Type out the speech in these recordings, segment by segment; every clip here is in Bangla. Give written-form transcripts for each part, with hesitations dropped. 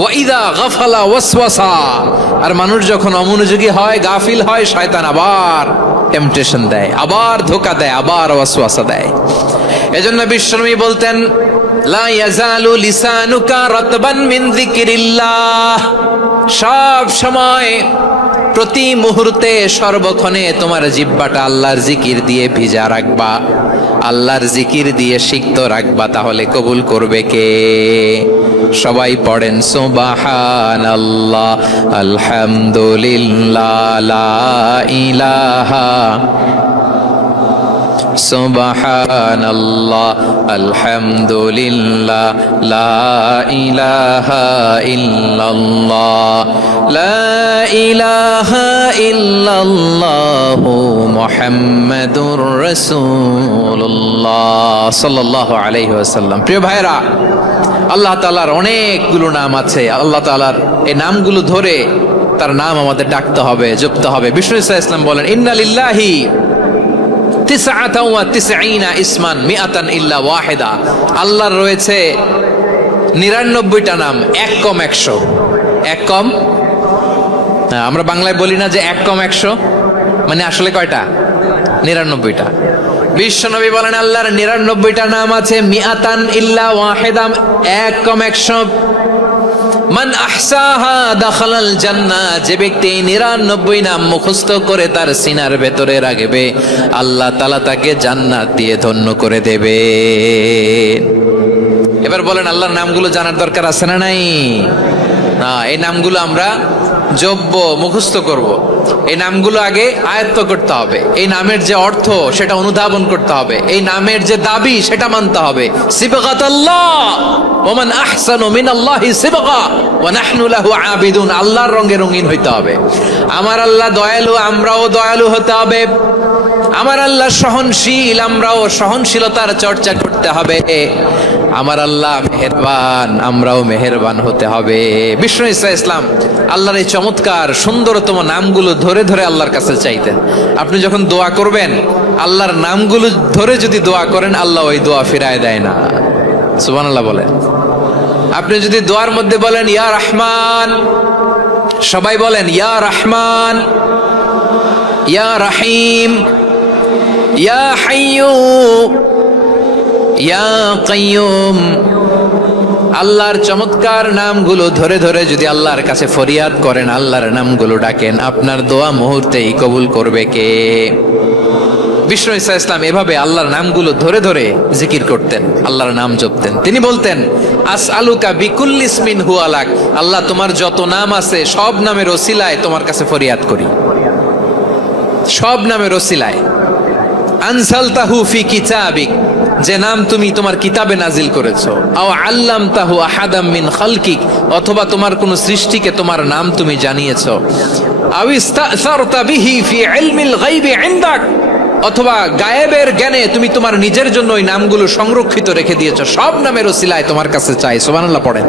ওয়া ইযা গাফালা ওয়াসওয়াসা, আর মানুষ যখন অমনোযোগী হয়, গাফিল হয়, শয়তান আবার টেম্পটেশন দেয়, আবার ধোঁকা দেয়, আবার ওয়াসওয়াসা দেয়। এজন্য বিশ্বনবী বলতেন, লা ইয়াজালু লিসানুকা রাতবান মিন যিকরিল্লাহ, সব সময় প্রতি মুহূর্তে সর্বক্ষণে তোমার জিহ্বাটা আল্লাহর জিকির দিয়ে ভিজা রাখবা, আল্লাহর জিকির দিয়ে সিক্ত রাখবা, তাহলে কবুল করবে কে? সবাই পড়েন সুবহানাল্লাহ, আলহামদুলিল্লাহ, লা ইলাহা, সুবহানাল্লাহ, আলহামদুলিল্লাহ, লা ইলাহা ইল্লাল্লাহ, লা ইলাহা ইল্লাল্লাহু মুহাম্মাদুর রাসূলুল্লাহ সাল্লাল্লাহু আলাইহি ওয়াসাল্লাম। প্রিয় ভাইরা, আল্লাহ তাআলার অনেকগুলো নাম আছে। আল্লাহ তাআলার এই নামগুলো ধরে তার নাম আমাদের ডাকতে হবে, জপতে হবে। বিষ্ণু সাল্লাল্লাহু আলাইহি ওয়াসাল্লাম বলেন, ইন্না লিল্লাহি তিসআতান ওয়া তিসঈনা ইসমান মিআতান ইল্লা ওয়াহিদা, আল্লাহর রয়েছে 99টা নাম, এক কম 100। এক কম, আমরা বাংলায় বলি না যে এক কম 100, মানে আসলে কয়টা? 99টা। বিশ্বনবী বলেন আল্লাহর 99টা নাম আছে, মিআতান ইল্লা ওয়াহিদা, এক কম 100। মান আহসাহা দাখালাল জান্নাহ, যে ব্যক্তি 99 নাম মুখস্থ করে তার সিনার ভেতরে রাখবে, আল্লাহ তাআলা তাকে জান্নাত দিয়ে ধন্য করে দেবে। এবার বলেন, আল্লাহর নামগুলো জানার দরকার আছে না নাই? না, এই নামগুলো আমরা জপব, মুখস্থ করব। এই নামগুলো আগে আয়ত্ত করতে হবে। এই নামের যে অর্থ সেটা অনুধাবন করতে হবে। এই নামের যে দাবি সেটা মানতে হবে। সিবগাতাল্লাহ ওয়া মান আহসানু মিনাল্লাহি সিবগা ওয়া নাহনু লাহু আবিদুন, আল্লাহর রঙে রঙিন হইতে হবে। আমার আল্লাহ দয়ালু, আমরাও দয়ালু হতে হবে। আমার আল্লাহ সহনশীল, আমরাও সহনশীলতার চর্চা করতে হবে। আমার আল্লাহ মেহেরবান, আমরাও মেহেরবান হতে হবে। বিষ্ণু ঈসা ইসলাম আল্লাহর এই চমৎকার সুন্দরতম নামগুলো ধরে ধরে আল্লাহর কাছে চাইতেন। আপনি যখন দোয়া করবেন, আল্লাহর নামগুলো ধরে যদি দোয়া করেন, আল্লাহ ওই দোয়া ফিরায় দেয় না। সুবহানাল্লাহ বলেন। আপনি যদি দোয়ার মধ্যে বলেন ইয়া রহমান, সবাই বলেন ইয়া রহমান, ইয়া রহিম, ইয়া হাইয়ু, ইয়া কাইয়ুম, আল্লাহর চমৎকার নামগুলো ধরে ধরে যদি আল্লাহর কাছে ফরিয়াদ করেন, আল্লাহর নামগুলো ডাকেন, আপনার দোয়া মুহূর্তেই কবুল করবে কে? বিষ্ণু ঈসা ইসলাম এভাবে আল্লাহর নামগুলো ধরে ধরে জিকির করতেন, আল্লাহর নাম জপতেন। তিনি বলতেন, আসআলুকা বিকুল্লি ইসমিন হুয়া লাক, আল্লাহ তোমার যত নাম আছে সব নামের ওসিলায় তোমার কাছে ফরিয়াদ করি, সব নামের ওসিলায়। আনসালতাহু ফি কিতাবিক, যে নাম তুমি তোমার কিতাবে নাজিল করেছো। আও আল্লামতাহু আহাদাম মিন খালকিক, অথবা তোমার কোন সৃষ্টিকে তোমার নাম তুমি জানিয়েছো। আও ইস্তাসারতা বিহি ফি ইলমিল গায়বি ইনদাক, অথবা গায়েবের জ্ঞানে তুমি তোমার নিজের জন্য ওই নামগুলো সংরক্ষিত রেখে দিয়েছো। সব নামের ওসিলায় তোমার কাছে চাই। সুবহানাল্লাহ পড়েন।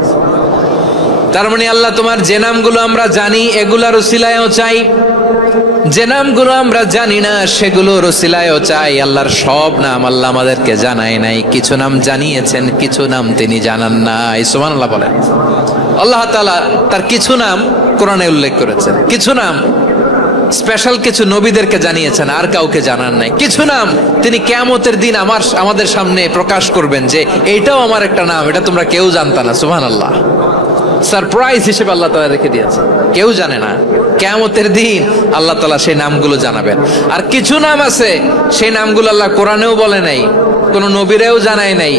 তার মানে আল্লাহ তোমার যে নামগুলো আমরা জানি এগুলার ওসিলায়ও চাই, যে নামগুলো আমরা জানি না সেগুলোর ওসিলায়ও চাই। আল্লাহর সব নাম আল্লাহ আমাদেরকে জানায় নাই, কিছু নাম জানিয়েছেন, কিছু নাম তিনি জানান নাই। সুবহানাল্লাহ বলেন। আল্লাহ তাআলা তার কিছু নাম কোরআনে উল্লেখ করেছেন, কিছু নাম স্পেশাল কিছু নবীদেরকে জানিয়েছেন, আর কাউকে জানান নাই। কিছু নাম তিনি কিয়ামতের দিন আমাদের সামনে প্রকাশ করবেন যে এইটাও আমার একটা নাম, এটা তোমরা কেউ জানতা না। সুবহানাল্লাহ, সারপ্রাইজ হিসেবে আল্লাহ তাআলা রেখে দিয়েছে, কেউ জানে না। কিয়ামতের দিন আল্লাহ তাআলা সেই নামগুলো জানাবেন। আর কিছু নাম আছে সেই নামগুলো আল্লাহ কোরআনেও বলে নাই, কোন নবীরেও জানায় নাই,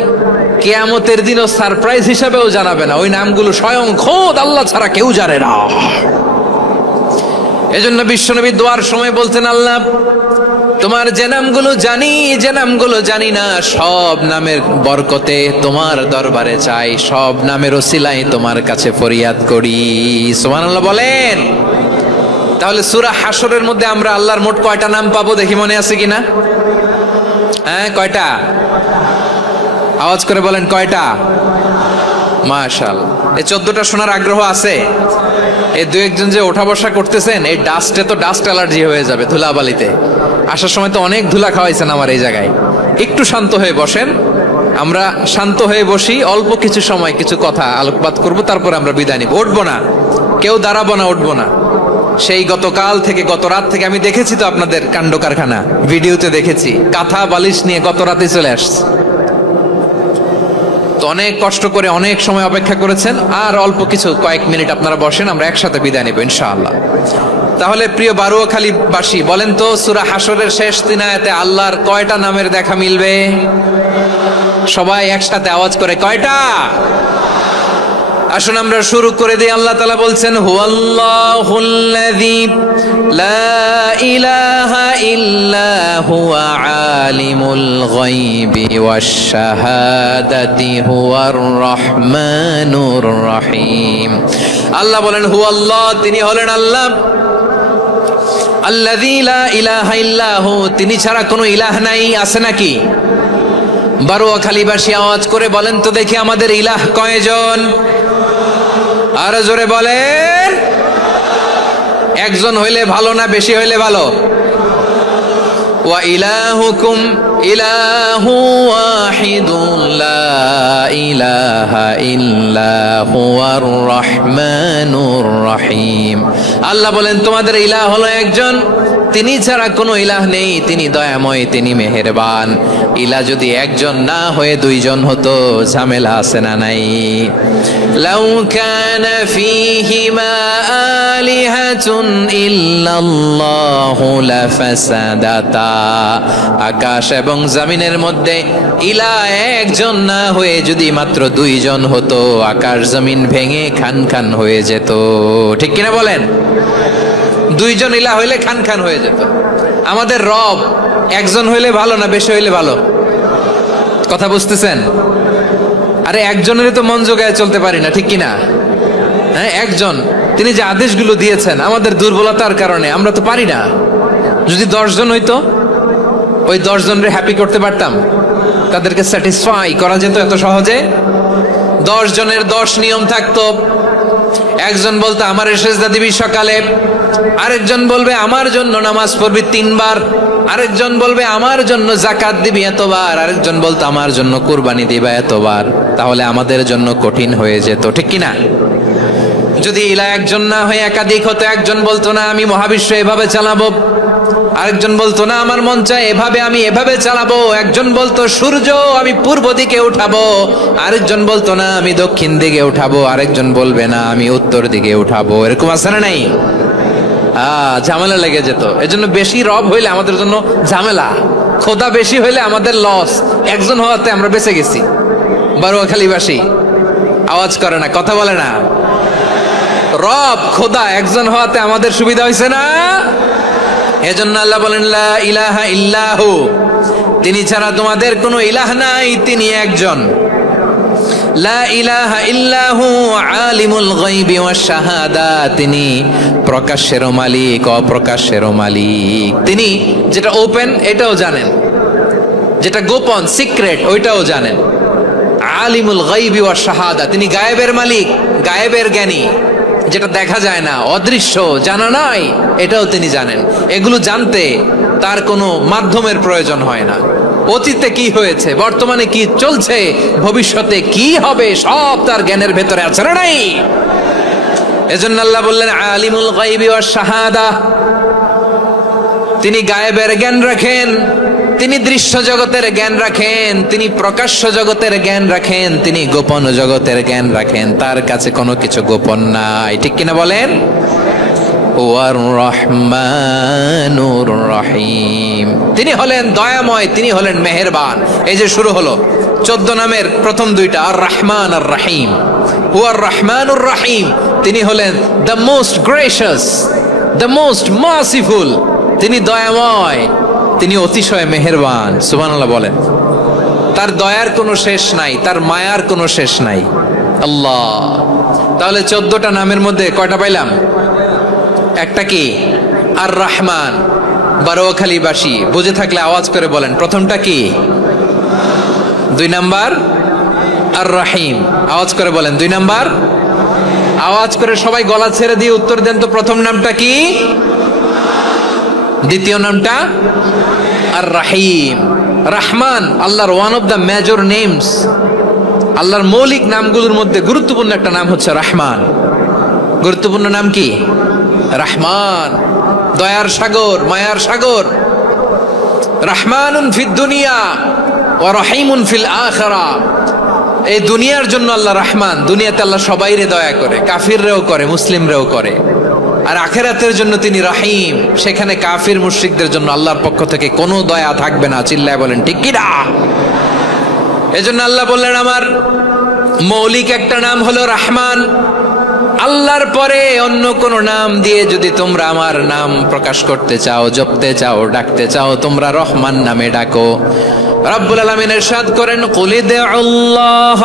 কিয়ামতের দিনও সারপ্রাইজ হিসেবেও জানাবে না। ওই নামগুলো স্বয়ং খোদ আল্লাহ ছাড়া কেউ জানে না। এজন্য বিশ্বনবী দোয়ার সময় বলতেন, আল্লাহ তোমার যে নামগুলো জানি, যে নামগুলো জানি না, সব নামের বরকতে তোমার দরবারে চাই, সব নামের ওসিলায় তোমার কাছে ফরিয়াদ করি। সুবহানাল্লাহ বলেন। তাহলে সূরা হাশরের মধ্যে আমরা আল্লাহর মোট কয়টা নাম পাবো দেখি, মনে আছে কিনা? হ্যাঁ, কয়টা? আওয়াজ করে বলেন, কয়টা? মাশাআল্লাহ। এই 14টা শোনার আগ্রহ আছে? এই দু একজন যে ওঠা বসা করতেছেন, এই ডাস্টে তো ডাস্ট অ্যালার্জি হয়ে যাবে, ধুলাবালিতে। আসার সময় তো অনেক ধুলা খাওয়াইছেন আমার এই জায়গায়। একটু শান্ত হয়ে বসেন, আমরা শান্ত হয়ে বসি, অল্প কিছু সময় কিছু কথা আলোকপাত করব, তারপর আমরা বিদায় নিব। উঠবো না, কেউ দাঁড়াবো না, উঠবো না। সেই গতকাল থেকে, গত রাত থেকে আমি দেখেছি তো আপনাদের কাণ্ড কারখানা, ভিডিওতে দেখেছি, কাঁথা বালিশ নিয়ে গত রাতে চলে আসছে। তো অনেক কষ্ট করে অনেক সময় অপেক্ষা করেছেন, আর অল্প কিছু কয়েক মিনিট আপনারা বসেন, আমরা একসাথে বিদায় নেব ইনশাআল্লাহ। তাহলে প্রিয় বারুয়াখালীবাসী, বলেন তো সূরা হাশরের শেষ 3 আয়াতে আল্লাহর কয়টা নামের দেখা মিলবে? সবাই একসাথে আওয়াজ করে, কয়টা? আসুন আমরা শুরু করে দিই। আল্লাহ তাআলা বলছেন, হুয়াল্লাহুল্লাযী লা ইলাহা ইল্লা হুয়া আলিমুল গায়বি ওয়াশ শাহাদাতি হুয়ার রহমানুর রহিম। আল্লাহ বলেন হুয়াল্লাহ, তিনি হলেন আল্লাহ। আল্লাযী লা ইলাহা ইল্লা হু, তিনি ছাড়া কোনো ইলাহ নাই। আছে নাকি? বারুয়াখালীবাসী আওয়াজ করে বলেন তো দেখি, আমাদের ইলাহ কয়জন? আরো জোরে বলেন। একজন হইলে ভালো না বেশি হইলে ভালো? ওয়া ইলাহুকুম ইলাহু ওয়াহিদুন লা ইলাহা ইল্লা হুয়ার রহমানুর রহিম। আল্লাহ বলেন তোমাদের ইলাহ হলো একজন, তিনি ছাড়া কোনো ইলাহ নেই, তিনি দয়াময়, তিনি মেহেরবান। ইলাহ যদি একজন না হয়ে দুইজন হতো, ঝামেলা আছে না নাই? লাউ কানা ফীহিমা আলিহাতুন ইল্লাল্লাহু লাফাসাদাতা। আকাশ এবং জমিনের মধ্যে ইলাহ একজন না হয়ে যদি মাত্র দুইজন হতো, আকাশ জমিন ভেঙে খান খান হয়ে যেত। ঠিক কিনা বলেন? দুইজন ইলাহ হইলে খান খান হয়ে যেত। আমাদের রব একজন হইলে ভালো না বেশি হইলে ভালো? কথা বুঝতেছেন? আরে একজনের তো মন জোগায় চলতে পারি না, ঠিক কিনা? হ্যাঁ, একজন, তিনি যে আদেশগুলো দিয়েছেন আমাদের দুর্বলতার কারণে আমরা তো পারি না। যদি 10 জন হইতো, ওই 10 জনের হ্যাপি করতে পারতাম, তাদেরকে স্যাটিসফাই করা যেত এত সহজে। 10 জনের 10 নিয়ম থাকতো। একজন বলতো আমার সেজদা দিবি সকালে, আরেকজন বলবে আমার জন্য নামাজ পড়বি 3 বার, আরেকজন বলবে আমার জন্য যাকাত দিবি এতবার, আরেকজন বলতো আমার জন্য কুরবানি দিবা এতবার। তাহলে আমাদের জন্য কঠিন হয়ে যেত, ঠিক কিনা? যদি ইলাহ একজন না হয়ে একাধিক হতো, একজন বলতো না আমি মহাবিশ্ব এভাবে চালাবো, আরেকজন বলতো না আমার মন চায় এভাবে, আমি এভাবে চালাবো, একজন বলতো সূর্য আমি পূর্ব দিকে উঠাবো, আরেকজন বলতো না আমি দক্ষিণ দিকে উঠাবো, আরেকজন বলবে না আমি উত্তর দিকে উঠাবো। এরকম আছে না নাই? ঝামেলা লেগে যেত। এজন্য বেশি রব হইলে আমাদের জন্য ঝামেলা, খোদা বেশি হইলে আমাদের লস। একজন হওয়াতে আমরা বেঁচে গেছি। বারুয়াখালীবাসী আওয়াজ করে না, কথা বলে না। রব খোদা একজন হওয়াতে আমাদের সুবিধা হয়েছে না? এজন্য আল্লাহ বলেন লা ইলাহা ইল্লাহু, তিনি ছাড়া তোমাদের কোনো ইলাহ নাই, তিনি একজন। লা ইলাহা ইল্লাহু আলিমুল গায়বি ওয়াশ শাহাদা, তিনি প্রকাশ্যেরও মালিক অপ্রকাশ্যেরও মালিক। তিনি যেটা ওপেন এটাও জানেন, যেটা গোপন সিক্রেট ওইটাও জানেন। আলিমুল গায়বি ওয়াশ শাহাদা, তিনি গায়েবের মালিক, গায়েবের জ্ঞানী, যেটা দেখা যায় না, অদৃশ্য, জানা নাই, এটাও তিনি জানেন। এগুলো জানতে তার কোনো মাধ্যমের প্রয়োজন হয় না। অতীতে কি হয়েছে, বর্তমানে কি চলছে, ভবিষ্যতে কি হবে, সব তার জ্ঞানের ভেতরে আছে না নাই? এজন্য আল্লাহ বললেন আলিমুল গায়বি ওয়াশ শাহাদা, তিনি গায়েবের জ্ঞান রাখেন, তিনি দৃশ্য জগতের জ্ঞান রাখেন, তিনি প্রকাশ্য জগতের জ্ঞান রাখেন, তিনি গোপন জগতের জ্ঞান রাখেন। তার কাছে কোনো কিছু গোপন নাই, ঠিক কিনা বলেন? ওয়ার রহমানুর রহিম, তিনি হলেন দয়াময়, তিনি হলেন মেহেরবান। এই যে শুরু হলো 14 নামের প্রথম দুইটা, আর রহমান আর রহিম। ওয়ার রহমানুর রহিম, তিনি হলেন the most gracious, the most merciful, তিনি দয়াময়, তিনি অতিশয় মেহেরবান। সুবহানাল্লাহ বলেন। তার দয়ার কোনো শেষ নাই, তার মায়ার কোনো শেষ নাই। আল্লাহ, তাহলে 14টা নামের মধ্যে কয়টা পাইলাম? একটা কি? আর রহমান। বারুয়াখালীবাসী বুঝে থাকলে আওয়াজ করে বলেন, প্রথমটা কি? 2 নাম্বার আর রহিম। আওয়াজ করে বলেন 2 নাম্বার। আওয়াজ করে সবাই গলা ছেড়ে দিয়ে উত্তর দেন তো, প্রথম নামটা কি? দ্বিতীয় নামটা? আর রহিম। রহমান আল্লাহর one of the major names, আল্লাহর মৌলিক নামগুলোর মধ্যে গুরুত্বপূর্ণ একটা নাম হচ্ছে রহমান। গুরুত্বপূর্ণ নাম কি? রহমান, দয়ার সাগর, মায়ার সাগর। রহমানুন ফিদ দুনিয়া ওয়া রহিমুন ফিল আখিরাহ। এই দুনিয়ার জন্য আল্লাহ রহমান, দুনিয়াতে আল্লাহ সবাইরে দয়া করে, কাফিররেও করে, মুসলিমরেও করে। আর আখিরাতের জন্য তিনি রহিম, সেখানে কাফির মুশরিকদের জন্য আল্লাহর পক্ষ থেকে কোনো দয়া থাকবে না। চিল্লায় বলেন ঠিক কি না? এজন্য আল্লাহ বললেন আমার মৌলিক একটা নাম হলো রহমান। আল্লাহর পরে অন্য কোন নাম দিয়ে যদি তোমরা আমার নাম প্রকাশ করতে চাও, জপতে চাও, ডাকতে চাও, তোমরা রহমান নামে ডাকো। রব্বুল আলামিন ইরশাদ করেন কুলিদুল্লাহ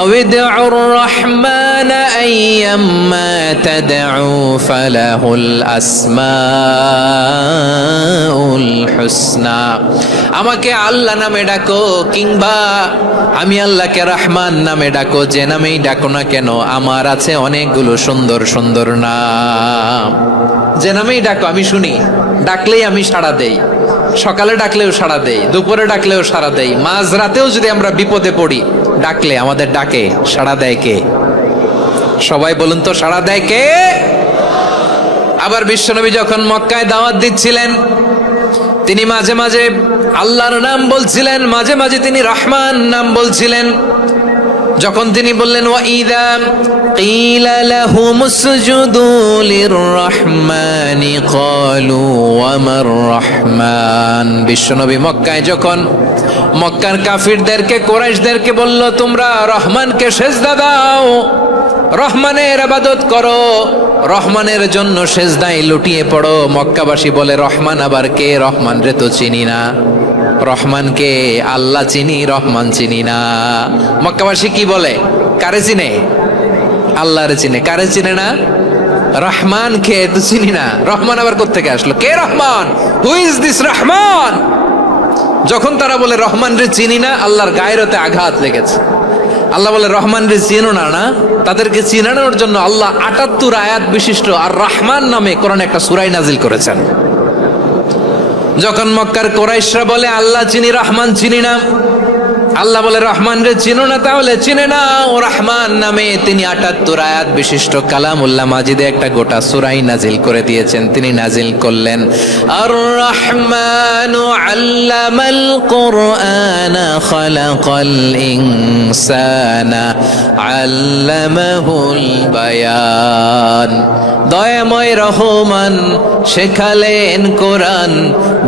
আউইদুর রহমান আইয়াম্মা তাদউ ফালাহুল আসমাউল হুসনা। আমাকে আল্লাহ নামে ডাকো কিংবা আমি আল্লাহকে রহমান নামে ডাকো, যে নামেই ডাকো না কেন আমার আছে অনেকগুলো সুন্দর সুন্দর নাম। যে নামেই ডাকো আমি শুনি, ডাকলেই আমি সাড়া দেই। সকালে ডাকলেও সাড়া দেই, দুপুরে ডাকলেও সাড়া দেই, মাঝরাতেও যদি আমরা বিপদে পড়ি ডাকলে আমাদের ডাকে সাড়া দেয় কে? সবাই বলুন তো, সাড়া দেয় কে? আবার বিশ্বনবী যখন মক্কায় দাওয়াত দিচ্ছিলেন তিনি মাঝে মাঝে আল্লাহর নাম বলছিলেন, মাঝে মাঝে তিনি রহমান নাম বলছিলেন। যখন তিনি বললেন ওয়াইদা কিলা লাহুমুসজুদু লিররহমানি ক্বালু ওয়ামার রহমান। বিশ্বনবী মক্কায় যখন মক্কার কাফিরদেরকে, কুরাইশদেরকে বলল তোমরা রহমানকে সেজদা দাও, রহমানের ইবাদত করো, রহমানের জন্য সেজদায় লুটিয়ে পড়ো, মক্কাবাসী বলে রহমান আবার কে? রহমান রে তো চিনি না। রহমানকে আল্লাহ চিনি, রহমান চিনি না। মক্কাবাসী কি বলে? কারে চিনে? আল্লাহরে চিনে। কারে চিনে না? রহমান কে তো চিনি না। রহমান আবার কোত্থেকে আসলো? কে Rahman? Who is this Rahman? যখন তারা বলে রহমান রে চিনি না, আল্লাহর গায়রতে আঘাত লেগেছে। আল্লাহ বলে রহমান রে চিনো না, না তাদেরকে চিনানোর জন্য আল্লাহ ৭৮ আয়াত বিশিষ্ট আর রহমান নামে কোরআনে একটা সূরা নাজিল করেছেন। যখন মক্কার কুরাইশরা বলে আল্লাহ চিনি, রহমান চিনি না, আল্লাহ বলে রহমান রে চিনো না, তাহলে চিনে না ও রহমান নামে তিনি ৭৮ আয়াত বিশিষ্ট কালামুল্লাহ মাজিদে একটা গোটা সূরাই নাজিল করে দিয়েছেন। তিনি নাজিল করলেন আর রহমানু আল্লামাল কুরআনা খালাকাল ইনসানা আল্লামাহুল বায়ান। দয়াময় রহমান শেখালেন কোরআন,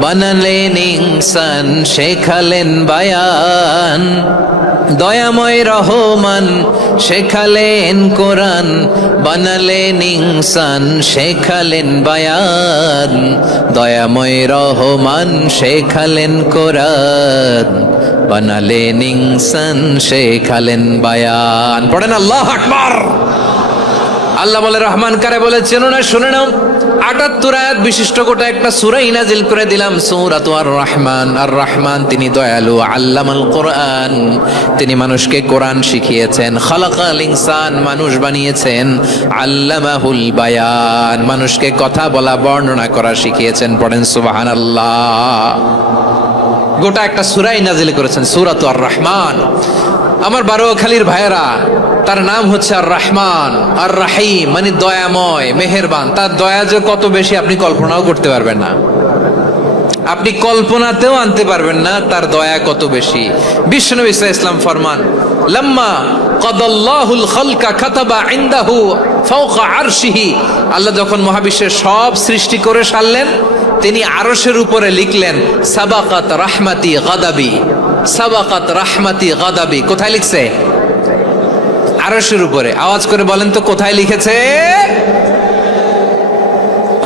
বানালেন ইনসান, শেখালেন বায়ান। দয়াময় রহমান শেখালেন কোরআন, বানালেন ইনসান, শেখালেন বায়ান। দয়াময় রহমান শেখালেন কোরআন, বানালেন ইনসান, শেখালেন বায়ান। পড়েন আল্লাহু আকবার। আল্লাহ বলে রহমান কারে বলে চেনো না? শুনে নাও, ৭৮ আয়াত বিশিষ্ট গোটা একটা সূরাই নাজিল করে দিলাম, সূরাতু আর রহমান। আর রহমান তিনি দয়ালু, আল্লামাল কোরআন, তিনি মানুষকে কোরআন শিখিয়েছেন। খালাকাল ইনসান, মানুষ বানিয়েছেন। আল্লামাহুল বায়ান, মানুষকে কথা বলা, বর্ণনা করা শিখিয়েছেন। পড়েন সুবহানাল্লাহ। গোটা একটা সূরাই নাজিল করেছেন, সূরাতু আর রহমান। আমার বারোখালীর ভাইয়েরা, তার নাম হচ্ছে আর রহমান, আর রাহিম মানে দয়াময়, মেহেরবান। তার দয়া যে কত বেশি আপনি কল্পনাও করতে পারবেন না, আপনি কল্পনাতেও আনতে পারবেন না তার দয়া কত বেশি। বিশ্বনবী সাল্লাল্লাহু আলাইহি ওয়াসাল্লাম ফরমান লাম্মা কাদাল্লাহুল খালকা কাতাবা ইনদাহু ফাওকা আরশিহি। আল্লাহ যখন মহাবিশ্বের সব সৃষ্টি করে সারলেন, তিনি আরশের উপরে লিখলেন সাবাকাত রাহমাতি গাদাবি, সাবাকাত রাহমাতি গাদাবি। কোথায় লিখছে? আরশের উপরে। আওয়াজ করে বলেন তো কোথায় লিখেছে?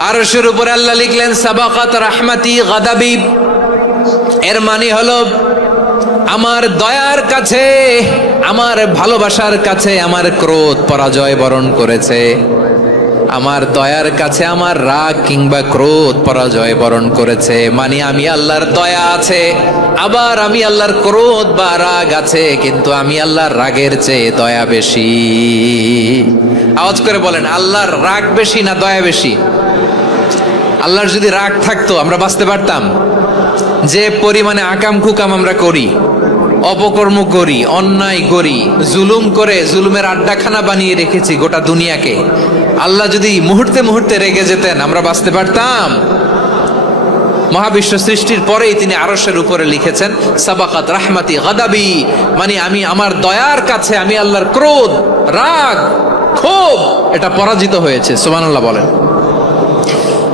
আরশের উপরে আল্লাহ লিখলেন সাবাকাত রাহমাতি গাদাবি। এর মানে হলো আমার দয়ার কাছে, আমার ভালোবাসার কাছে আমার ক্রোধ পরাজয় বরণ করেছে, আমার দয়ার কাছে আমার রাগ কিংবা ক্রোধ পরাজয় বরণ করেছে। মানে আমি আল্লাহর দয়া আছে, আবার আমি আল্লাহর ক্রোধ বা রাগ আছে, কিন্তু আমি আল্লাহর রাগের চেয়ে দয়া বেশি। আওয়াজ করে বলেন আল্লাহর রাগ বেশি না দয়া বেশি? আল্লাহর যদি রাগ থাকতো আমরা বাঁচতে পারতাম? যে পরিমাণে আকাম কুকাম আমরা করি, অপকর্ম করি, অন্যায় করি, জুলুম করে জুলুমের আড্ডাখানা বানিয়ে রেখেছি গোটা দুনিয়াকে, আল্লাহ যদি মুহূর্তে মুহূর্তে রেগে যেতেন আমরা বাঁচতে পারতাম? মহাবিশ্ব সৃষ্টির পরেই তিনি আরশের উপরে লিখেছেন সাবাকাত রাহমাতি গাদাবি, মানে আমি আমার দয়ার কাছে আমি আল্লাহর ক্রোধ, রাগ, ক্ষোভ এটা পরাজিত হয়েছে। সুবহানাল্লাহ বলেন।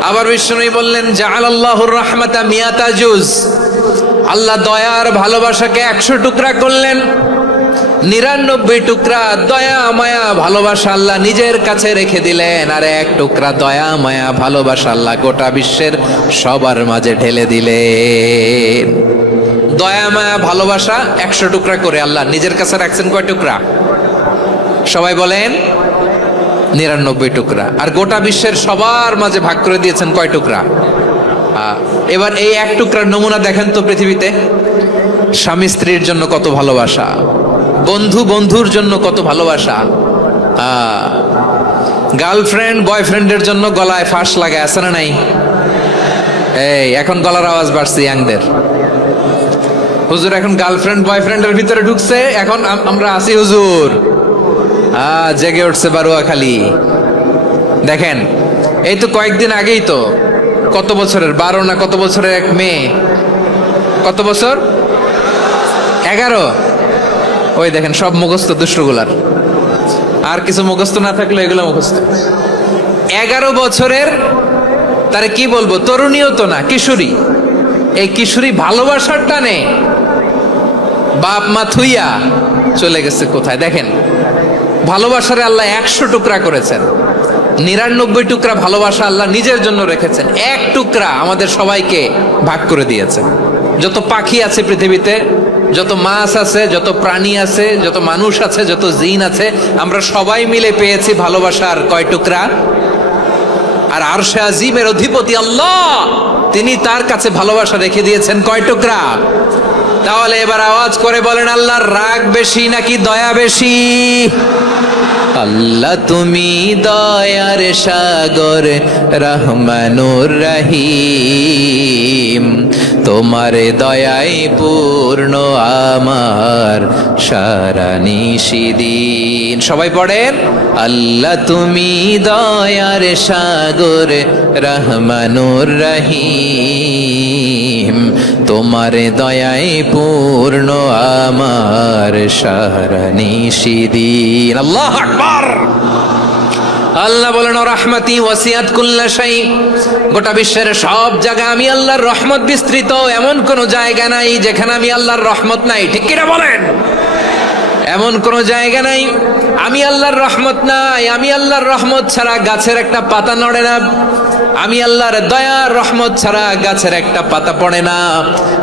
আবার বিষ্ণু বললেন জাআলাল্লাহুর রাহমাতা মিয়াতা জুজ, আল্লাহ দয়ার ভালোবাসাকে 100 টুকরা করলেন। 99 টুকরা দয়া মায়া ভালোবাসা আল্লাহ নিজের কাছে রেখে দিলেন, আর 1 টুকরা দয়া মায়া ভালোবাসা আল্লাহ গোটা বিশ্বের সবার মাঝে ঢেলে দিলেন। দয়া মায়া ভালোবাসা 100 টুকরা করে আল্লাহ নিজের কাছে রাখছেন কয় টুকরা? সবাই বলেন 99 টুকরা। আর গোটা বিশ্বের সবার মাঝে ভাগ করে দিয়েছেন কয় টুকরা? এবার এই 1 টুকরার নমুনা দেখেন তো পৃথিবীতে। স্বামী স্ত্রীর জন্য কত ভালোবাসা, বন্ধু বন্ধুর জন্য কত ভালোবাসা, গার্লফ্রেন্ড বয়ফ্রেন্ডের জন্য গলায় ফাঁস লাগায় আছে না নাই? এই এখন গলার আওয়াজ বাড়ছে ইয়াংদের। হুজুর এখন গার্লফ্রেন্ড বয়ফ্রেন্ডের ভিতরে ঢুকছে, এখন আমরা আছি হুজুর। জেগে উঠছে বারুয়াখালী। দেখেন এই তো কয়েকদিন আগেই তো কত বছরের 12 না কত বছরের এক মেয়ে, কত বছর 11, ওই দেখেন সব মুখস্থ দুষ্টগুলার, আর কিছু মুখস্থ না থাকলে এগুলো মুখস্থ। 11 বছরের, তারে কি বলবো, তরুণীও তো না, কিশোরী। এই কিশোরী ভালোবাসার টানে বাপ মা থুইয়া চলে গেছে কোথায়? দেখেন ভালোবাসারে আল্লাহ 100 টুকরা করেছেন, 99 টুকরা ভালোবাসা আল্লাহ নিজের জন্য রেখেছেন, 1 টুকরা আমাদের সবাইকে ভাগ করে দিয়েছেন। যত পাখি আছে পৃথিবীতে, যত মাছ আছে, যত প্রাণী আছে, যত মানুষ আছে, যত জিন আছে, আমরা সবাই মিলে পেয়েছি ভালোবাসার কয় টুকরা? আর আরশে আজিমের অধিপতি আল্লাহ, তিনি তার কাছে ভালোবাসা রেখে দিয়েছেন কয় টুকরা? তাহলে এবার আওয়াজ করে বলেন আল্লাহর রাগ বেশি নাকি দয়া বেশি? আল্লাহ তুমি দয়ার সাগর রহমানুর রহিম, তোমার দয়ায় পূর্ণ আমার সারা নিশিদিন। সবাই পড়েন আল্লাহ তুমি দয়ার সাগর রহমানুর রহিম, তোমার দয়ায় পূর্ণ আমার সারা নিশিদিন। আল্লাহু আকবার। আল্লাহ বলেন রাহমাতি ওয়াসিআত কুল্লা শাই, গোটা বিশ্বের সব জায়গা আমি আল্লাহর রহমত বিস্তৃত, এমন কোন জায়গা নাই যেখানে আমি আল্লাহর রহমত নাই। ঠিক কিনা বলেন? এমন কোন জায়গা নাই আমি আল্লাহর রহমত নাই। আমি আল্লাহর রহমত ছাড়া গাছের একটা পাতা নড়ে না, আমি আল্লাহর দয়ার রহমত ছাড়া গাছের একটা পাতা পড়ে না,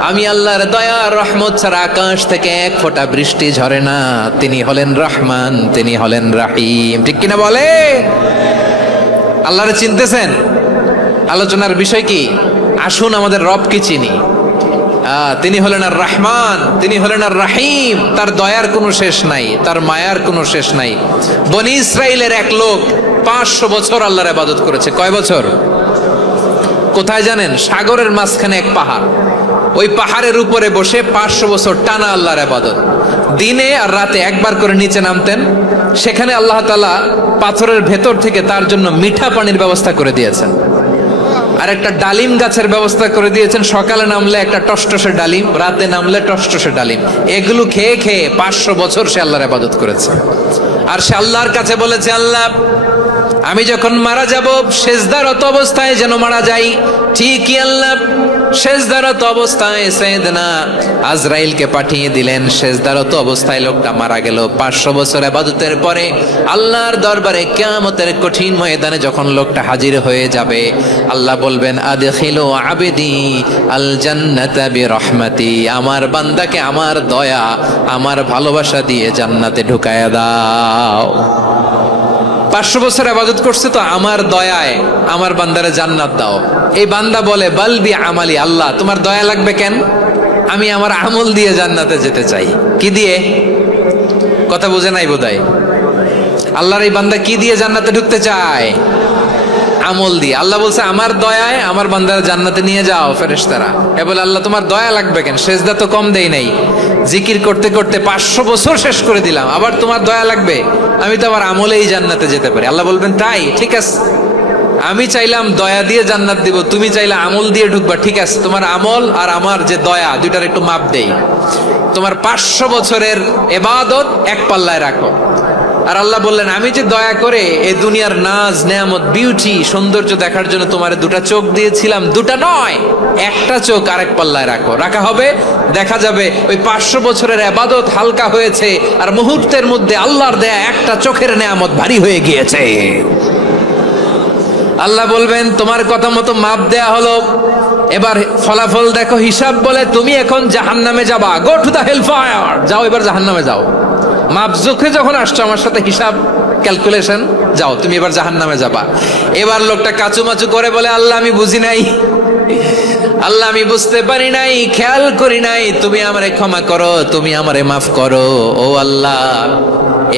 আমি আল্লাহর দয়ার রহমত ছাড়া আকাশ থেকে 1 ফোঁটা বৃষ্টি ঝরে না। তিনি হলেন রহমান, তিনি হলেন রাহিম। ঠিক কিনা বলে? আল্লাহরে চিনতেছেন? আলোচনার বিষয় কি? আসুন আমাদের রবকে চিনি। তিনি হলেন আর রহমান, তিনি হলেন আর রাহিম। তার দয়ার কোনো শেষ নাই, তার মায়ার কোনো শেষ নাই। বনি ইসরাইলের এক লোক 500 বছর আল্লাহর ইবাদত করেছে। কয় বছর? কোথায় জানেন? সাগরের মাঝখানে এক পাহাড়, ওই পাহাড়ের উপরে বসে 500 বছর টানা আল্লাহর ইবাদত। দিনে আর রাতে একবার করে নিচে নামতেন। সেখানে আল্লাহ তাআলা পাথরের ভেতর থেকে তার জন্য মিঠা পানির ব্যবস্থা করে দিয়েছেন, আর একটা ডালিম গাছের ব্যবস্থা করে দিয়েছেন। সকালে নামলে একটা টসটসে ডালিম, রাতে নামলে টসটসে ডালিম। এগুলো খেয়ে খেয়ে 500 বছর সে আল্লাহর ইবাদত করেছে। আর সে আল্লাহর কাছে বলেছে, আল্লাহ আমি যখন মারা যাব সেজদারত অবস্থায় যেন মারা যাই। ঠিকই আল্লাহ সেজদারত অবস্থায় সাইয়েদনা আজরাইলকে পাঠিয়ে দিলেন। সেজদারত অবস্থায় লোকটা মারা গেল। 500 বছর ইবাদতের পরে আল্লাহর দরবারে কিয়ামতের কঠিন ময়দানে যখন লোকটা হাজির হয়ে যাবে, আল্লাহ বলবেন আদখিলু আবদি আল জান্নাতা বিরহমাতি, আমার বান্দাকে আমার দয়া আমার ভালোবাসা দিয়ে জান্নাতে ঢুকায়া দাও। 500 বছর ইবাদত করছে তো আমার দয়ায় আমার বান্দারে জান্নাত দাও। এই বান্দা বলে বালবি আমালি, আল্লাহ তোমার দয়া লাগবে কেন? আমি আমার আমল দিয়ে জান্নাতে যেতে চাই। কি দিয়ে? কথা বুঝে নাই বোধহয়। আল্লাহর এই বান্দা কি দিয়ে জান্নাতে ঢুকতে চায়? আমল দিয়ে। আল্লাহ বলছে আমার দয়ায় আমার বান্দারা জান্নাতে নিয়ে যাও ফেরেশতারা। এ বলে আল্লাহ তোমার দয়া লাগবে কেন, সেজদা তো কম দেই নাই, জিকির করতে করতে 500 বছর শেষ করে দিলাম, আবার তোমার দয়া লাগবে? আমি তো আমার আমলেই জান্নাতে যেতে পারি। আল্লাহ বলবেন তাই, ঠিক আছে, আমি চাইলাম দয়া দিয়ে জান্নাত দিব, তুমি চাইলে আমল দিয়ে ঢুকবা, ঠিক আছে, তোমার আমল আর আমার যে দয়া দুইটার একটু মাপ দেই। তোমার 500 বছরের ইবাদত এক পাল্লায় রাখো। আর আল্লাহ বললেন আমি যে দয়া করে এই দুনিয়ার নাজ নেয়ামত বিউটি সৌন্দর্য দেখার জন্য তোমার দুটা চোখ দিয়েছিলাম, দুটা নয় একটা চোখ আরেক পাল্লায় রাখো। রাখা হবে, দেখা যাবে ওই 500 বছরের ইবাদত হালকা হয়েছে আর মুহূর্তের মধ্যে আল্লাহর দেয়া একটা চোখের নেয়ামত ভারী হয়ে গিয়েছে। আল্লাহ বলবেন তোমার কথা মতো মাপ দেয়া হলো, এবার ফলাফল দেখো, হিসাব বলে তুমি এখন জাহান্নামে যাবা, go to the hell fire, যাও এবার জাহান্নামে যাও। মাপ জোখে যখন আসছো আমার সাথে হিসাব ক্যালকুলেশন, যাও তুমি এবার জাহান্নামে যাবা। এবার লোকটা কাচুমাচু করে বলে আল্লাহ আমি বুঝি নাই, আল্লাহ আমি বুঝতে পারি নাই, খেয়াল করি নাই, তুমি আমারে ক্ষমা করো, তুমি আমারে মাফ করো। ও আল্লাহ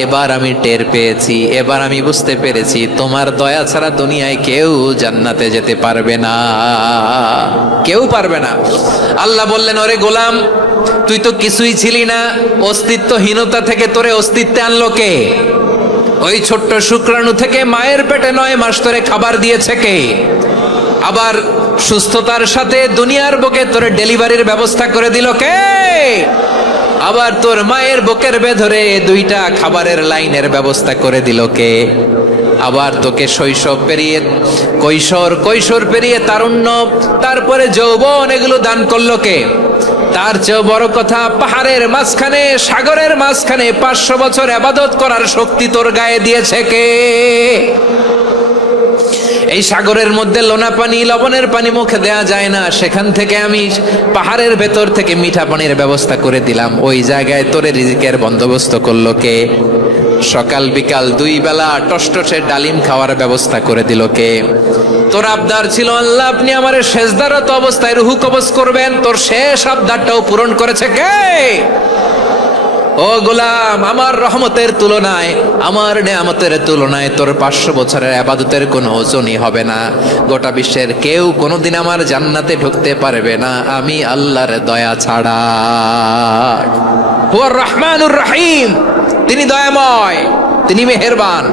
এবার আমি টের পেয়েছি, এবার আমি বুঝতে পেরেছি তোমার দয়া ছাড়া দুনিয়ায় কেউ জান্নাতে যেতে পারবে না, কেউ পারবে না। আল্লাহ বললেন ওরে গোলাম তুই তো কিছুই ছিলি না, অস্তিত্বহীনতা থেকে তোরে অস্তিত্বে আনলো কে? ওই ছোট্ট শুক্রাণু থেকে মায়ের পেটে 9 মাস ধরে খাবার দিয়েছে কে? আবার সুস্থতার সাথে দুনিয়ার বুকে তোরে ডেলিভারির ব্যবস্থা করে দিল কে? আবার তোর মায়ের বুকের ভেতরে 2টা খাবারের লাইনের ব্যবস্থা করে দিল কে? আবার তোকে শৈশব পেরিয়ে কৈশোর পেরিয়ে তারুণ্য, তারপরে যৌবন, এগুলো দান করলো কে? তার চেয়েও বড় কথা, পাহাড়ের মাঝখানে সাগরের মাঝখানে 500 বছর ইবাদত করার শক্তি তোর গায়ে দিয়েছে কে? এই সাগরের মধ্যে লোনা পানি লবণের পানি মুখে দেয়া যায় না, সেখান থেকে আমি পাহাড়ের ভেতর থেকে মিঠা পানির ব্যবস্থা করে দিলাম, ওই জায়গায় তোরে রিজিকের বন্দোবস্ত করলো কে? সকাল বিকাল 2 বেলা টসটসে ডালিম খাওয়ার ব্যবস্থা করে দিল কে? তোর আবদার ছিল আল্লাহ আপনি আমার সেজদারত অবস্থায় রুহু কবজ করবেন, তোর শেষ আবদারটাও পূরণ করেছে কে? ও গোলাম আমার রহমতের তুলনায়, আমার নেয়ামতের তুলনায় তোর 500 বছরের ইবাদতের কোনো ওজনই হবে না। গোটা বিশ্বের কেউ কোনোদিন আমার জান্নাতে ঢুকতে পারবে না আমি আল্লাহর দয়া ছাড়া। হুয়ার রহমানুর রহিম, তিনি দয়াময়, তিনি মেহেরবান।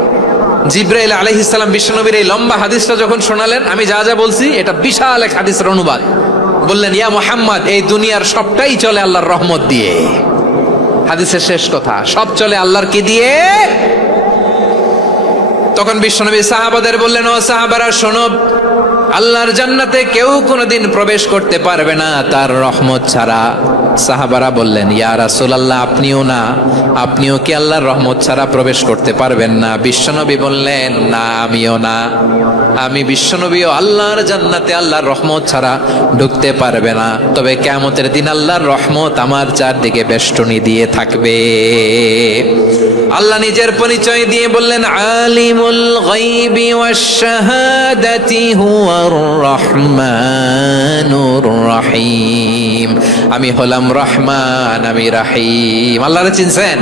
জিব্রাইল আলাইহিস সালাম বিশ্বনবীর এই লম্বা হাদিসটা যখন শোনালেন, আমি যা যা বলছি এটা বিশাল এক হাদিসের অনুবাদ, বললেন ইয়া মুহাম্মদ এই দুনিয়ার সবটাই চলে আল্লাহর রহমত দিয়ে। হাদিসের শেষ কথা, সব চলে আল্লাহর কি দিয়ে? তখন বিশ্বনবী সাহাবাদের বললেন ও সাহাবারা শোনো, আল্লাহর জান্নাতে কেউ কোনোদিন প্রবেশ করতে পারবে না তার রহমত ছাড়া। সাহাবারা বললেন ইয়া রাসূলুল্লাহ আপনিও না, আপনিও কি আল্লাহর রহমত ছাড়া প্রবেশ করতে পারবেন না? বিশ্বনবী বললেন না আমিও না, আমি বিশ্বনবীও আল্লাহর জান্নাতে আল্লাহর রহমত ছাড়া ঢুকতে পারবে না, তবে কিয়ামতের দিন আল্লাহর রহমত আমার চারদিকে বেষ্টনী দিয়ে থাকবে। আল্লাহ নিজের পরিচয় দিয়ে বললেন আলিমুল গায়বি ওয়াশ শাহাদাতি হুয়ার রহমানুর রহিম, আমি হলাম রহমান, আমি রহিম। আল্লাহরে চিনছেন?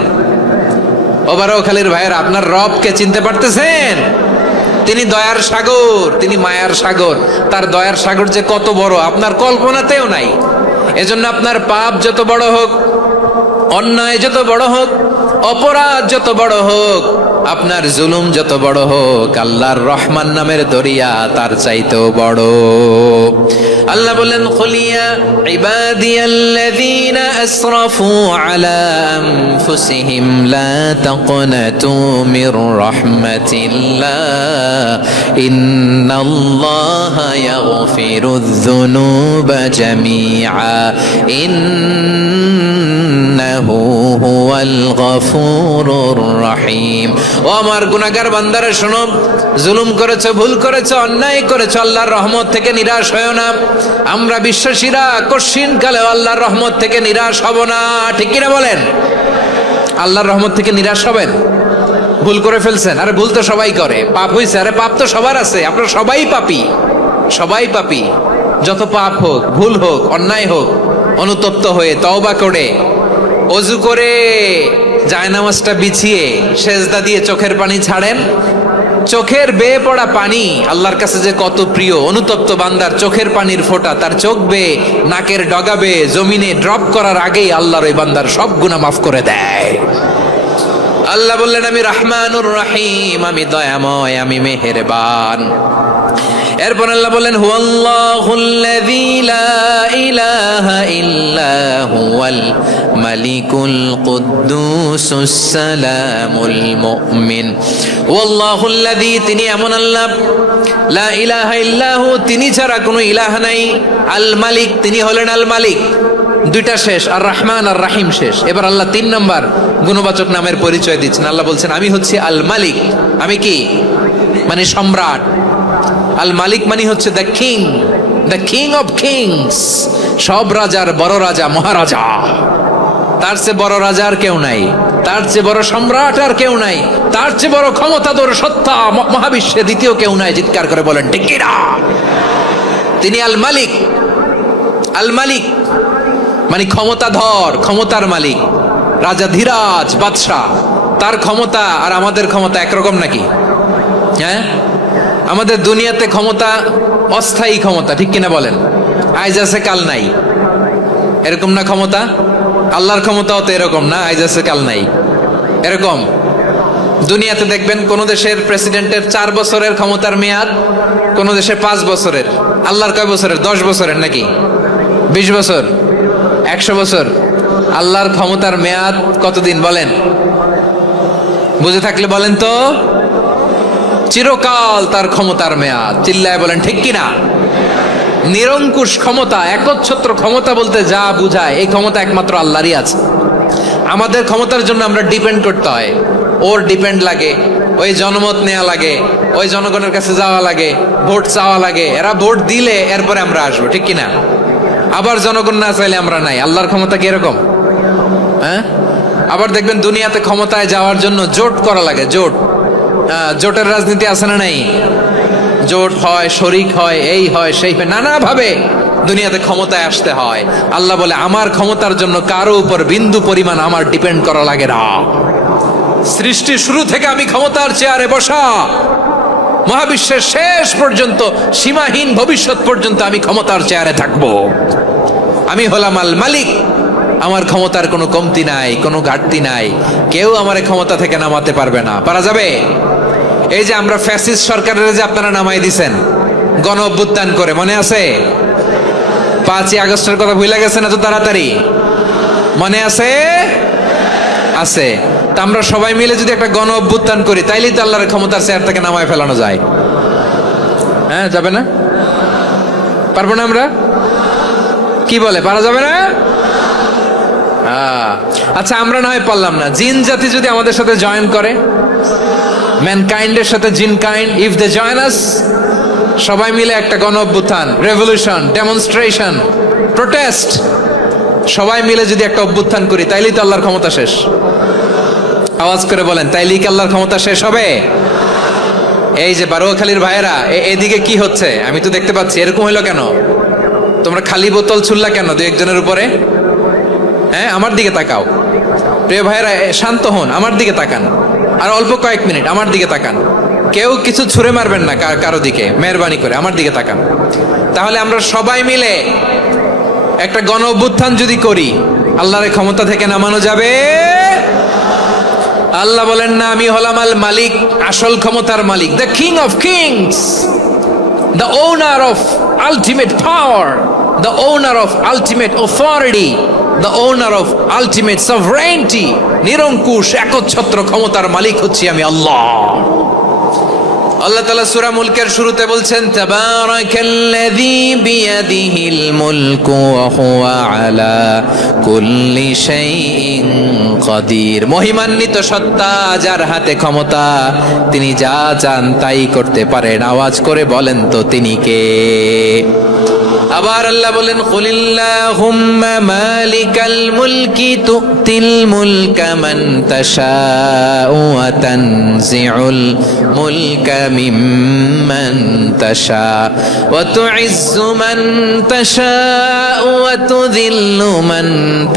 ও বারোখালীর ভাইয়ের, আপনার রবকে চিনতে পারতেছেন? তিনি দয়ার সাগর, তিনি মায়ার সাগর, তার দয়ার সাগর যে কত বড় আপনার কল্পনাতেও নাই। এজন্য আপনার পাপ যত বড় হোক, অন্যায় যত বড় হোক, অপরাধ যত বড় হোক, আপনার জুলুম যত বড় হোক, আল্লাহর রহমান নামের দরিয়া তার চাইতেও বড়। আল্লাহ বললেন খুলিয়া ইবাদিয়াল্লাযীনা আসরাফু আলা আনফুসিহিম লা তাকনাতু মির রাহমাতিল্লাহ ইন্নাল্লাহা ইয়াগফিরুয যুনুবা জামিআ ইন্নাহু হুয়াল গফুরুর রহিম। ও আমার গুনাহগার বান্দারা শোনো, জুলুম করেছো, ভুল করেছো, অন্যায় করেছো, আল্লাহর রহমত থেকে নিরাশ হয়ো না। আমরা বিশ্বাসীরা কঠিন কালে আল্লাহর রহমত থেকে নিরাশ হব না, ঠিক কিনা বলেন? আল্লাহর রহমত থেকে নিরাশ হবেন? ভুল করে ফেলছেন, আরে ভুল তো সবাই করে, পাপ হইছে, আরে পাপ তো সবার আছে, আপনারা সবাই পাপী, সবাই পাপী। যত পাপ হোক, ভুল হোক, অন্যায় হোক, অনুতপ্ত হয়ে তওবা করে ওযু করে জায়নামাজটা বিছিয়ে সেজদা দিয়ে চোখের পানি ছাড়েন, চোখের বেয়ে পড়া পানি আল্লাহর কাছে যে কত প্রিয়। অনুতপ্ত বান্দার চোখের পানির ফোঁটা তার চোখ বেয়ে নাকের ডগা বেয়ে জমিনে ড্রপ করার আগেই আল্লাহর ওই বান্দার সব গুনাহ মাফ করে দেয়। আল্লাহ বললেন আমি রহমানুর রহিম, আমি দয়াময়, আমি মেহেরবান। এরপর আল্লাহ বললেন হুয়াল্লাহুল্লাযী লা ইলাহা ইল্লা হুয়াল মালিকুল কুদ্দুসুস সালামুল মুমিন। ওয়াল্লাহুল্লাযী, তিনি এমন আল্লাহ, লা ইলাহা ইল্লাহু, তিনি ছাড়া কোনো ইলাহ নাই। আল মালিক, তিনি হলেন আল মালিক। দুইটা শেষ, আর রহমান আর রাহিম শেষ। এবার আল্লাহ 3 নম্বর গুণবাচক নামের পরিচয় দিচ্ছেন। আল্লাহ বলছেন আমি হচ্ছি আল মালিক। আমি কি? মানে সম্রাট। আল মালিক মানে হচ্ছে the king, the king of kings. সব রাজার বড় রাজা, মহারাজা। তার চেয়ে বড় রাজা আর কেউ নাই, তার চেয়ে বড় সম্রাট আর কেউ নাই, তার চেয়ে বড় ক্ষমতাধর সত্তা মহাবিশ্বে দ্বিতীয় কেউ নাই। চিৎকার করে বলেন ঠিক কি না? তিনি আল মালিক। আল মালিক মানে ক্ষমতাধর, ক্ষমতার মালিক, রাজা ধীরাজ বাদশাহ। তার ক্ষমতা আর আমাদের ক্ষমতা একরকম নাকি? হ্যাঁ, আমাদের দুনিয়াতে ক্ষমতা অস্থায়ী ক্ষমতা, ঠিক কিনা বলেন? আজ আছে কাল নাই, এরকম না ক্ষমতা? আল্লাহর ক্ষমতাও তো এরকম না, আজ আছে কাল নাই এরকম। দুনিয়াতে দেখবেন কোন দেশের প্রেসিডেন্টের 4 বছরের ক্ষমতার মেয়াদ, কোন দেশে 5 বছরের। আল্লাহর কয় বছরের? 10 বছরের নাকি 20 বছর, 100 বছর। আল্লাহর ক্ষমতার মেয়াদ কতদিন বলেন? বুঝে থাকলে বলেন তো। চিরকাল তার ক্ষমতার মেয়াদ। চিল্লায় বলেন ঠিক কিনা? নিরঙ্কুশ ক্ষমতা, একচ্ছত্র ক্ষমতা বলতে যা বুঝায়, এই ক্ষমতা একমাত্র আল্লাহরই আছে। আমাদের ক্ষমতার জন্য আমরা ডিপেন্ড করতে হয়, ওর ডিপেন্ড লাগে, ওই জনমত নেওয়া লাগে, ওই জনগণের কাছে যাওয়া লাগে, ভোট চাওয়া লাগে। এরা ভোট দিলে এরপরে আমরা আসবো, ঠিক কিনা? আবার জনগণ না চাইলে আমরা নাই। আল্লাহর ক্ষমতা কি এরকম? হ্যাঁ, আবার দেখবেন দুনিয়াতে ক্ষমতায় যাওয়ার জন্য জোট করা লাগে। জোট, জোটের রাজনীতি আছে না নাই? জোট হয়, শরিক হয়, এই হয় সেই হয়, নানাভাবে দুনিয়াতে ক্ষমতায় আসতে হয়। আল্লাহ বলে আমার ক্ষমতার জন্য কারো উপর বিন্দু পরিমাণ আমার ডিপেন্ড করা লাগে না। সৃষ্টির শুরু থেকে আমি ক্ষমতার চেয়ারে বসা, মহাবিশ্বের শেষ পর্যন্ত, সীমাহীন ভবিষ্যৎ পর্যন্ত আমি ক্ষমতার চেয়ারে থাকবো। আমি হলাম আল মালিক। আমার ক্ষমতার কোনো কমতি নাই, কোনো ঘাটতি নাই। কেউ আমার ক্ষমতা থেকে নামাতে পারবে না। পারা যাবে? এই যে আমরা ফ্যাসিস্ট সরকারের যে আপনারা নামাই দিছেন গণ অভ্যুত্থান করে, মনে আছে? 5ই আগস্টের কথা ভুলে গেছেন এত তাড়াতাড়ি? মনে আছে? আছে। তা আমরা সবাই মিলে যদি একটা গণ অভ্যুত্থান করি, তাইলেই তো আল্লাহর ক্ষমতার চেয়ার থেকে নামায় ফেলানো যায়। হ্যাঁ, যাবে না? পারবো না আমরা? কি বলে, পারা যাবে না? আচ্ছা, আমরা না হয় পারলাম না, জিন জাতি যদি আমাদের সাথে জয়েন করে, ম্যানকাইন্ডের সাথে জিনকাইন্ড, ইফ দে জয়েন আস, সবাই মিলে একটা গণ অভ্যুত্থান, রেভলিউশন, ডেমনস্ট্রেশন, প্রোটেস্ট, সবাই মিলে যদি একটা অভ্যুত্থান করি, তাইলেই তো আল্লাহর ক্ষমতা শেষ। আওয়াজ করে বলেন, তাইলেই কি আল্লাহর ক্ষমতা শেষ হবে? এই যে বারোয়াখালীর ভাইয়েরা, এদিকে কি হচ্ছে আমি তো দেখতে পাচ্ছি। এরকম হইলো কেন? তোমরা খালি বোতল ছুড়লা কেন 2-1 জনের উপরে? হ্যাঁ, আমার দিকে তাকাও। প্রিয় ভাইয়েরা, শান্ত হন, আমার দিকে তাকান। আর অল্প কয়েক মিনিট আমার দিকে তাকান। কেউ কিছু ছুঁড়ে মারবেন না কারো দিকে, মেহরবানি করে আমার দিকে তাকান। তাহলে আমরা সবাই মিলে একটা গণ অভ্যুত্থান যদি করি, আল্লাহর ক্ষমতা থেকে নামানো যাবে? আল্লাহ বলেন না, আমি হলাম আল মালিক, আসল ক্ষমতার মালিক, the king of kings, the owner of ultimate power, the owner of ultimate authority, the owner of ultimate sovereignty. নিরঙ্কুশ একচ্ছত্র ক্ষমতার মালিক হচ্ছি আমি আল্লাহ। আল্লাহ তাআলা সূরা মুলকের শুরুতে বলছেন, তাবারাকাল্লাযী বিয়াদিহিল মুলকু ওয়া হুয়া আলা কুল্লি শাইইন কাদির। মহিমান্বিত সত্তা, যার হাতে ক্ষমতা, তিনি যা চান তাই করতে পারেন। আওয়াজ করে বলেন তো তিনি কে? আবার আল্লাহ বলেন কুলিল্লাহুম্মা মালিকাল মুলকি তুতিল মুলকা মান তাশাউ ওয়া তানজিউল মুলকা মিম্মান তাশা ওয়া তুইজ্জু মান তাশাউ ওয়া তুযিল্লু মান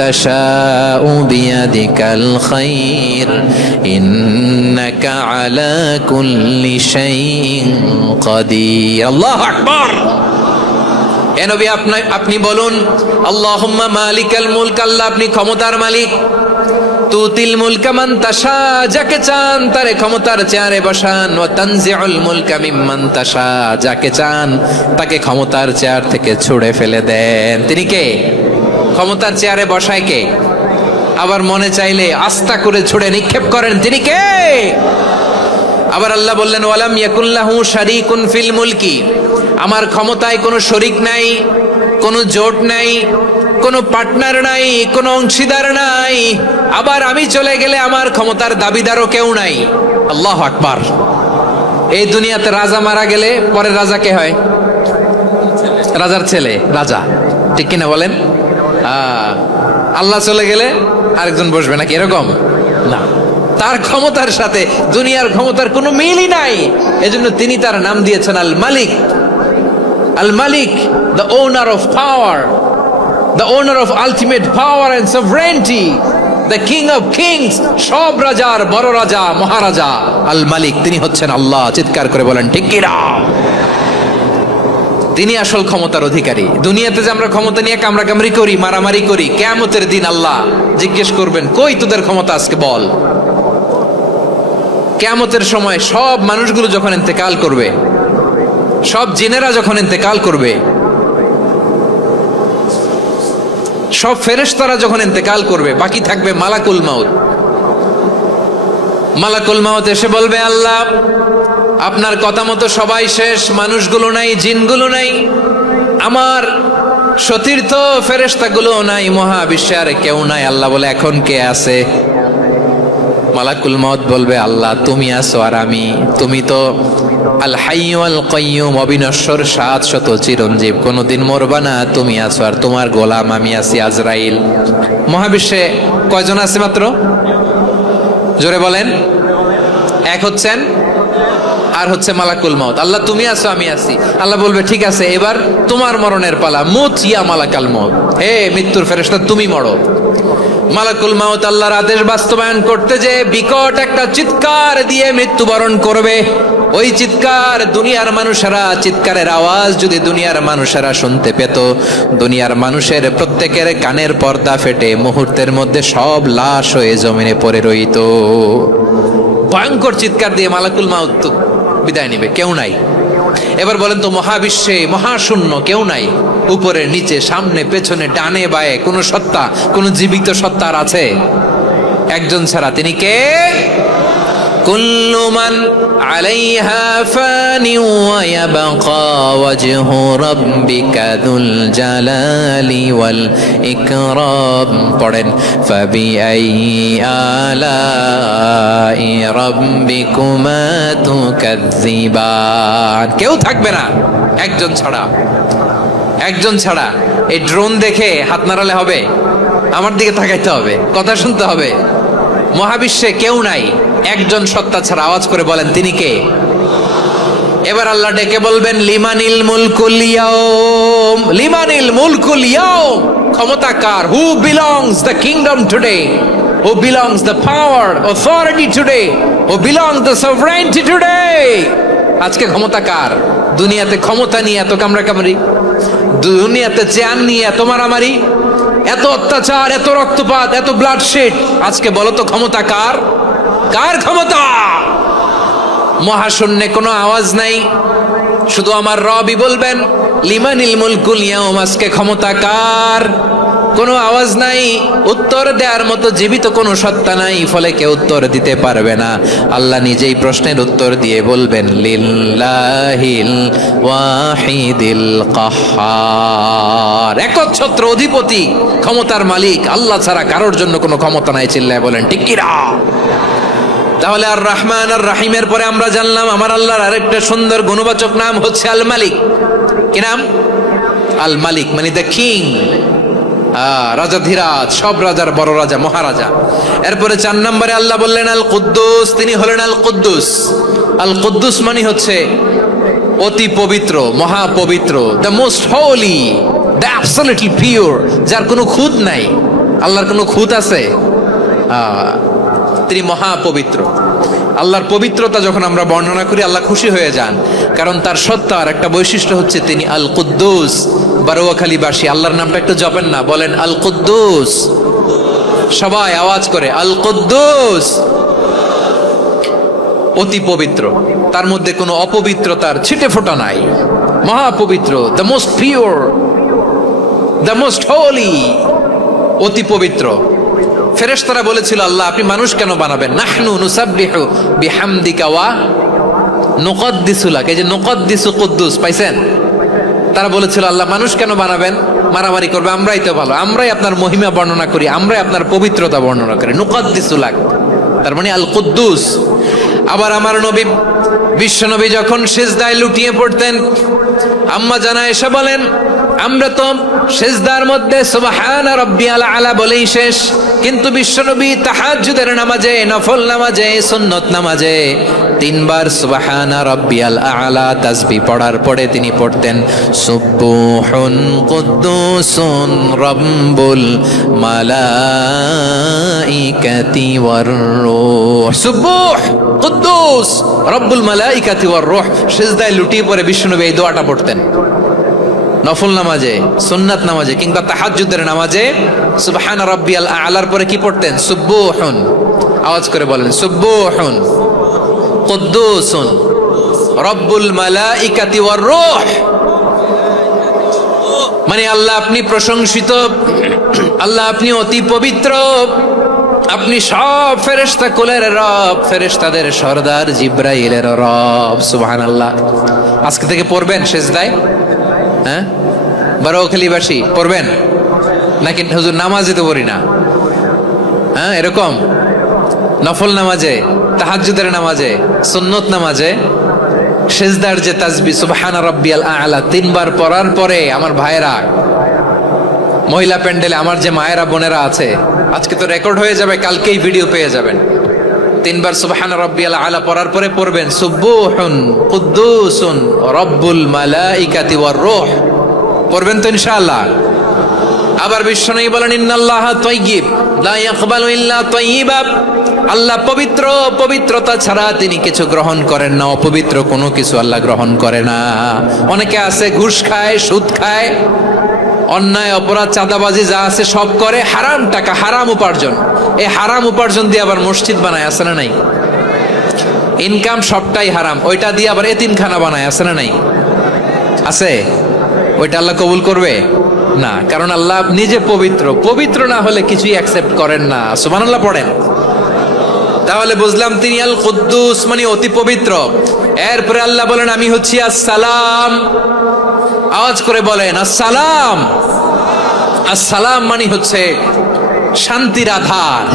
তাশাউ বিয়াদিকাল খায়র ইন্নাকা আলা কুল্লি শাইইন কাদির। আল্লাহু আকবার। এ নবী আপনি বলুন আল্লাহুম্মা মালিকাল মুলক, আল্লাহ আপনি ক্ষমতার মালিক। তুতিল মুলকা মান তাশা, যাকে চান তারে ক্ষমতার চেয়ারে বসান। ওয়া তানজিউল মুলকা মিম্মান তাশা, যাকে চান তাকে ক্ষমতার চেয়ার থেকে ছুঁড়ে ফেলে দেন। তিনি কে? ক্ষমতার চেয়ারে বসায় কে? আবার মনে চাইলে আস্থা করে ছুঁড়ে নিক্ষেপ করেন, তিনি কে? আবার আল্লাহ বললেন ওয়ালাম ইয়াকুল্লাহু শারীকুন ফিল মুলকি, আমার ক্ষমতায় কোনো শরীক নাই, কোনো জোট নাই, কোনো পার্টনার নাই, কোনো অংশীদার নাই। আবার আমি চলে গেলে আমার ক্ষমতার দাবিদারও কেউ নাই। আল্লাহু আকবার। এই দুনিয়াতে রাজা মারা গেলে পরে রাজা কে হয়? রাজার ছেলে রাজা, ঠিক কিনা বলেন? আল্লাহ চলে গেলে আরেকজন বসবে নাকি এরকম না, তার ক্ষমতার সাথে দুনিয়ার ক্ষমতার কোনো মিলই নাই। এজন্য তিনি তার নাম দিয়েছেন আল মালিক। আল মালিক, the owner of power, the owner of ultimate power and sovereignty, the king of kings, সব রাজার বড় রাজা, মহারাজা আল মালিক, তিনি হচ্ছেন আল্লাহ। চিৎকার করে বলেন ঠিক কি না? তিনি আসল ক্ষমতার অধিকারী। দুনিয়াতে যে আমরা ক্ষমতা নিয়ে কামড়াকামড়ি করি, মারামারি করি, কিয়ামতের দিন আল্লাহ জিজ্ঞেস করবেন কই তোদের ক্ষমতা আজকে বল। কিয়ামতের সময় সব মানুষগুলো যখন ইন্তেকাল করবে, সব জিনেরা যখন ইন্তেকাল করবে, সব ফেরেশতারা যখন ইন্তেকাল করবে, বাকি থাকবে মালাকুল মাউত। মালাকুল মাউত এসে বলবে আল্লাহ আপনার কথা মতো সবাই শেষ, মানুষগুলো নাই, জিনগুলো নাই, আমার সতীর্থ ফেরেশতাগুলো নাই, মহাবিশ্বে আর কেউ নাই। আল্লাহ বলে এখন কে আছে? মালাকুল মাউত বলবে আল্লাহ তুমি আছো আর আমি। তুমি তো আল হাইয়্যু আল কাইয়্যুম, অবিনশ্বর, শাশ্বত, চিরঞ্জীব, কোনোদিন মরবা না, তুমি আছো আর তোমার গোলাম আমি আছি আজরাইল। মহাবিশ্বে কয়জন আছে মাত্র? জোরে বলেন। এক হচ্ছেন আর হচ্ছে মালাকুল মাউত। আল্লাহ তুমি আছো আমি আছি। আল্লাহ বলবে ঠিক আছে এবার তোমার মরণের পালা, মুত ইয়া মালাকাল মাউত, হে মৃত্যুর ফেরেশতা তুমি মরো। মালাকুল মাউত আল্লাহর আদেশ বাস্তবায়ন করতে যে বিকট একটা চিৎকার দিয়ে মৃত্যুবরণ করবে। ওই চিৎকার দুনিয়ার মানুষেরা, চিৎকারের আওয়াজ যদি দুনিয়ার মানুষেরা শুনতে পেত, দুনিয়ার মানুষের প্রত্যেকের কানের পর্দা ফেটে মুহূর্তের মধ্যে সব লাশ হয়ে জমিনে পড়ে রইত। ভয়ঙ্কর চিৎকার দিয়ে মালাকুল মাউত বিদায় নিবে, কেউ নাই। এবার বলেন তো মহাবিশ্বে মহাশূন্য, কেউ নাই, উপরে নিচে সামনে পেছনে ডানে বায়ে কোন সত্তা, কোন জীবিত সত্তার আছে? একজন ছাড়া, তিনি কে? কুল্লু মান আলাইহা ফানি ওয়া ইয়াবকা ওয়াজহু রাব্বিকা যুল জালালি ওয়াল ইকরাম। পড়েন ফাবিআইয়ি আলাই রাব্বিকুমা তুকাজ্জিবান। কেউ থাকবে না একজন ছাড়া, একজন ছাড়া। এই ড্রোন দেখে হাত নাড়ালে হবে? আমার দিকে তাকাইতে হবে, কথা শুনতে হবে। মহাবিশ্বে কেউ নাই একজন সত্তা ছাড়া। আওয়াজ করে বলেন তিনি কে? এবার আল্লাহ ডেকে বলবেন লিমানিল মুলকুল ইয়াউম, লিমানিল মুলকুল ইয়াউম, ক্ষমতা কার? Who belongs the kingdom today, who belongs the power authority today, who belongs the sovereignty today. আজকে ক্ষমতা কার? দুনিয়াতে ক্ষমতা নিয়ে এত কামড়াকামড়ি, দুনিয়াতে চেয়ার নিয়ে এত মারামারি, এত অত্যাচার, এত রক্তপাত, এত ব্লাডশেড। আজকে বলো তো ক্ষমতা কার? কার ক্ষমতা? মহাশূন্যে কোনো আওয়াজ নাই, শুধু আমার রবই বলবেন লিমানিল মুলকুল ইয়াউম, আজকে ক্ষমতা কার? কোনো আওয়াজ নাই, উত্তর দেওয়ার মতো জীবিত কোনো সত্তা নাই, ফলে কেউ উত্তর দিতে পারবে না। আল্লাহ নিজেই প্রশ্নের উত্তর দিয়ে বলবেন লিল্লাহিল ওয়াহিদিল কাহ্হার, একচ্ছত্র অধিপতি, ক্ষমতার মালিক আল্লাহ ছাড়া কারোর জন্য কোনো ক্ষমতা নাই। চিল্লায় বলেন ঠিক কি না? তাহলে আর রহমান আর রাহিমের পরে আমরা জানলাম আমার আল্লাহর আরেকটা সুন্দর গুণবাচক নাম হচ্ছে আল মালিক। কি নাম? আল মালিক মানে দ্য কিং, রাজাধিরাজ, সব রাজার বড় রাজা, মহারাজা। এরপরে 4 নম্বরে আল্লাহ বললেন আল কুদ্দুস, তিনি হলেন আল কুদ্দুস। আল কুদ্দুস মানে হচ্ছে অতি পবিত্র, মহাপবিত্র, the most holy, the absolutely pure, যার কোনো খুঁত নাই। আল্লাহর কোনো খুঁত আছে? তিনি মহাপবিত্র। আল্লাহর পবিত্রতা যখন আমরা বর্ণনা করি আল্লাহ খুশি হয়ে যান, কারণ তার সত্তার একটা বৈশিষ্ট্য হচ্ছে তিনি আল কুদ্দুস। বারোয়াখালীবাসী আল্লাহর নামটা একটু জপেন না, বলেন আল কুদ্দুস, সবাই আওয়াজ করে আল কুদ্দুস। অতি পবিত্র, তার মধ্যে কোনো অপবিত্রতার ছিটে ফোঁটা নাই, মহাপবিত্র, the most pure, the most holy, অতি পবিত্র। ফেরেশতারা বলেছিল আল্লাহ আপনি মানুষ কেন বানাবেন? নাহনু নুসাব্বিহু বিহামদিকা ওয়া নুকদ্দিসু লাক। এই যে নুকদ্দিসু কুদ্দুস পাইছেন? তারা বলেছিল আল্লাহ মানুষ কেন বানাবেন, মারামারি করবে, আমরাই তো ভালো, আমরাই আপনার মহিমা বর্ণনা করি, আমরাই আপনার পবিত্রতা বর্ণনা করি। নুকদ্দিসু লাক তার মানে আল কুদ্দুস। আবার আমার নবী, বিশ্ব নবী যখন সিজদায় লুটিয়ে পড়তেন, আম্মা জানা এসে বলেন আমরা তো সিজদার মধ্যে সুবহানা রাব্বিয়াল আলা বলেই শেষ, কিন্তু বিশ্বনবী তাহাজ্জুদের নামাজে, নফল নামাজে, সুন্নত নামাজে 3 বার সুবহানা রাব্বিয়াল আলা তাসবিহ পড়ার পরে তিনি পড়তেন সুবহুন কুদ্দুসুন রাব্বুল মালাইকাতি ওয়ার রূহ। সুবহ কুদ্দুস রব্বুল মালাইকাতি ওয়ার রূহ। সিজদায় লুটিয়ে পড়ে বিশ্বনবী এই দোয়াটা পড়তেন। নফল নামাজে, সুন্নাত নামাজে কিংবা তাহাজ্জুদের নামাজে সুবহানা রাব্বিয়াল আলার পরে কি পড়তেন? সুবহুন। আওয়াজ করে বলেন সুবহুন কুদ্দুসুন রব্বুল মালাইকাতি ওয়ার রূহ। মানে আল্লাহ আপনি প্রশংসিত, আল্লাহ আপনি অতি পবিত্র, আপনি সব ফেরেশতা কুলের রব, ফেরেশতাদের সরদার জিব্রাইলের রব। সুবহানাল্লাহ। আজকে থেকে পড়বেন সিজদায়? হ্যাঁ, বারোয়াখালীবাসী পড়বেন নাকি? হুজুর নামাজে তো পড়ি না। হ্যাঁ, এরকম নফল নামাজে, তাহাজ্জুদের নামাজে, সুন্নত নামাজে সিজদার যে তাসবিহ সুবহানা রাব্বিয়াল আলা 3 বার পড়ার পরে আমার ভাইরা, মহিলা প্যান্ডেলে আমার যে মায়েরা বোনেরা আছে, আজকে তো রেকর্ড হয়ে যাবে, কালকেই ভিডিও পেয়ে যাবেন। 3 বার সুবহানা রাব্বিয়াল আলা পড়ার পরে পড়বেন সুবহুন কুদ্দুসুন রব্বুল মালাইকাতি ওয়ার রূহ। পড়বেন তো ইনশাআল্লাহ? আবার বিশ্বনবী বলেন ইন্নাল্লাহা তাইয়্যিব লা ইয়াকবালু ইল্লা তাইয়্যিবা। আল্লাহ পবিত্র, পবিত্রতা ছাড়া তিনি কিছু গ্রহণ করেন না, অপবিত্র কোনো কিছু আল্লাহ গ্রহণ করে না। অনেকে আছে ঘুষ খায়, সুদ খায়, অন্যায় অপরাধ চাঁদাবাজি যা আছে সব করে, হারাম টাকা, হারাম উপার্জন। এই হারাম উপার্জন দিয়ে আবার মসজিদ বানায়, আছে না নাই? ইনকাম সবটাই হারাম, ওইটা দিয়ে আবার এতিমখানা বানায়, আছে না নাই? আছে। ওইটা আল্লাহ কবুল করবে না, কারণ আল্লাহ নিজে পবিত্র। পবিত্র না হলে কিছুই অ্যাকসেপ্ট করেন না। সুবহানাল্লাহ পড়েন। তাহলে বুঝলাম তিনি আল কুদ্দুস মানে অতি পবিত্র। এরপরে আল্লাহ বলেন আমি হচ্ছি আসসালাম। আওয়াজ করে বলেন আসসালাম। আসসালাম মানে হচ্ছে শান্তির আধার।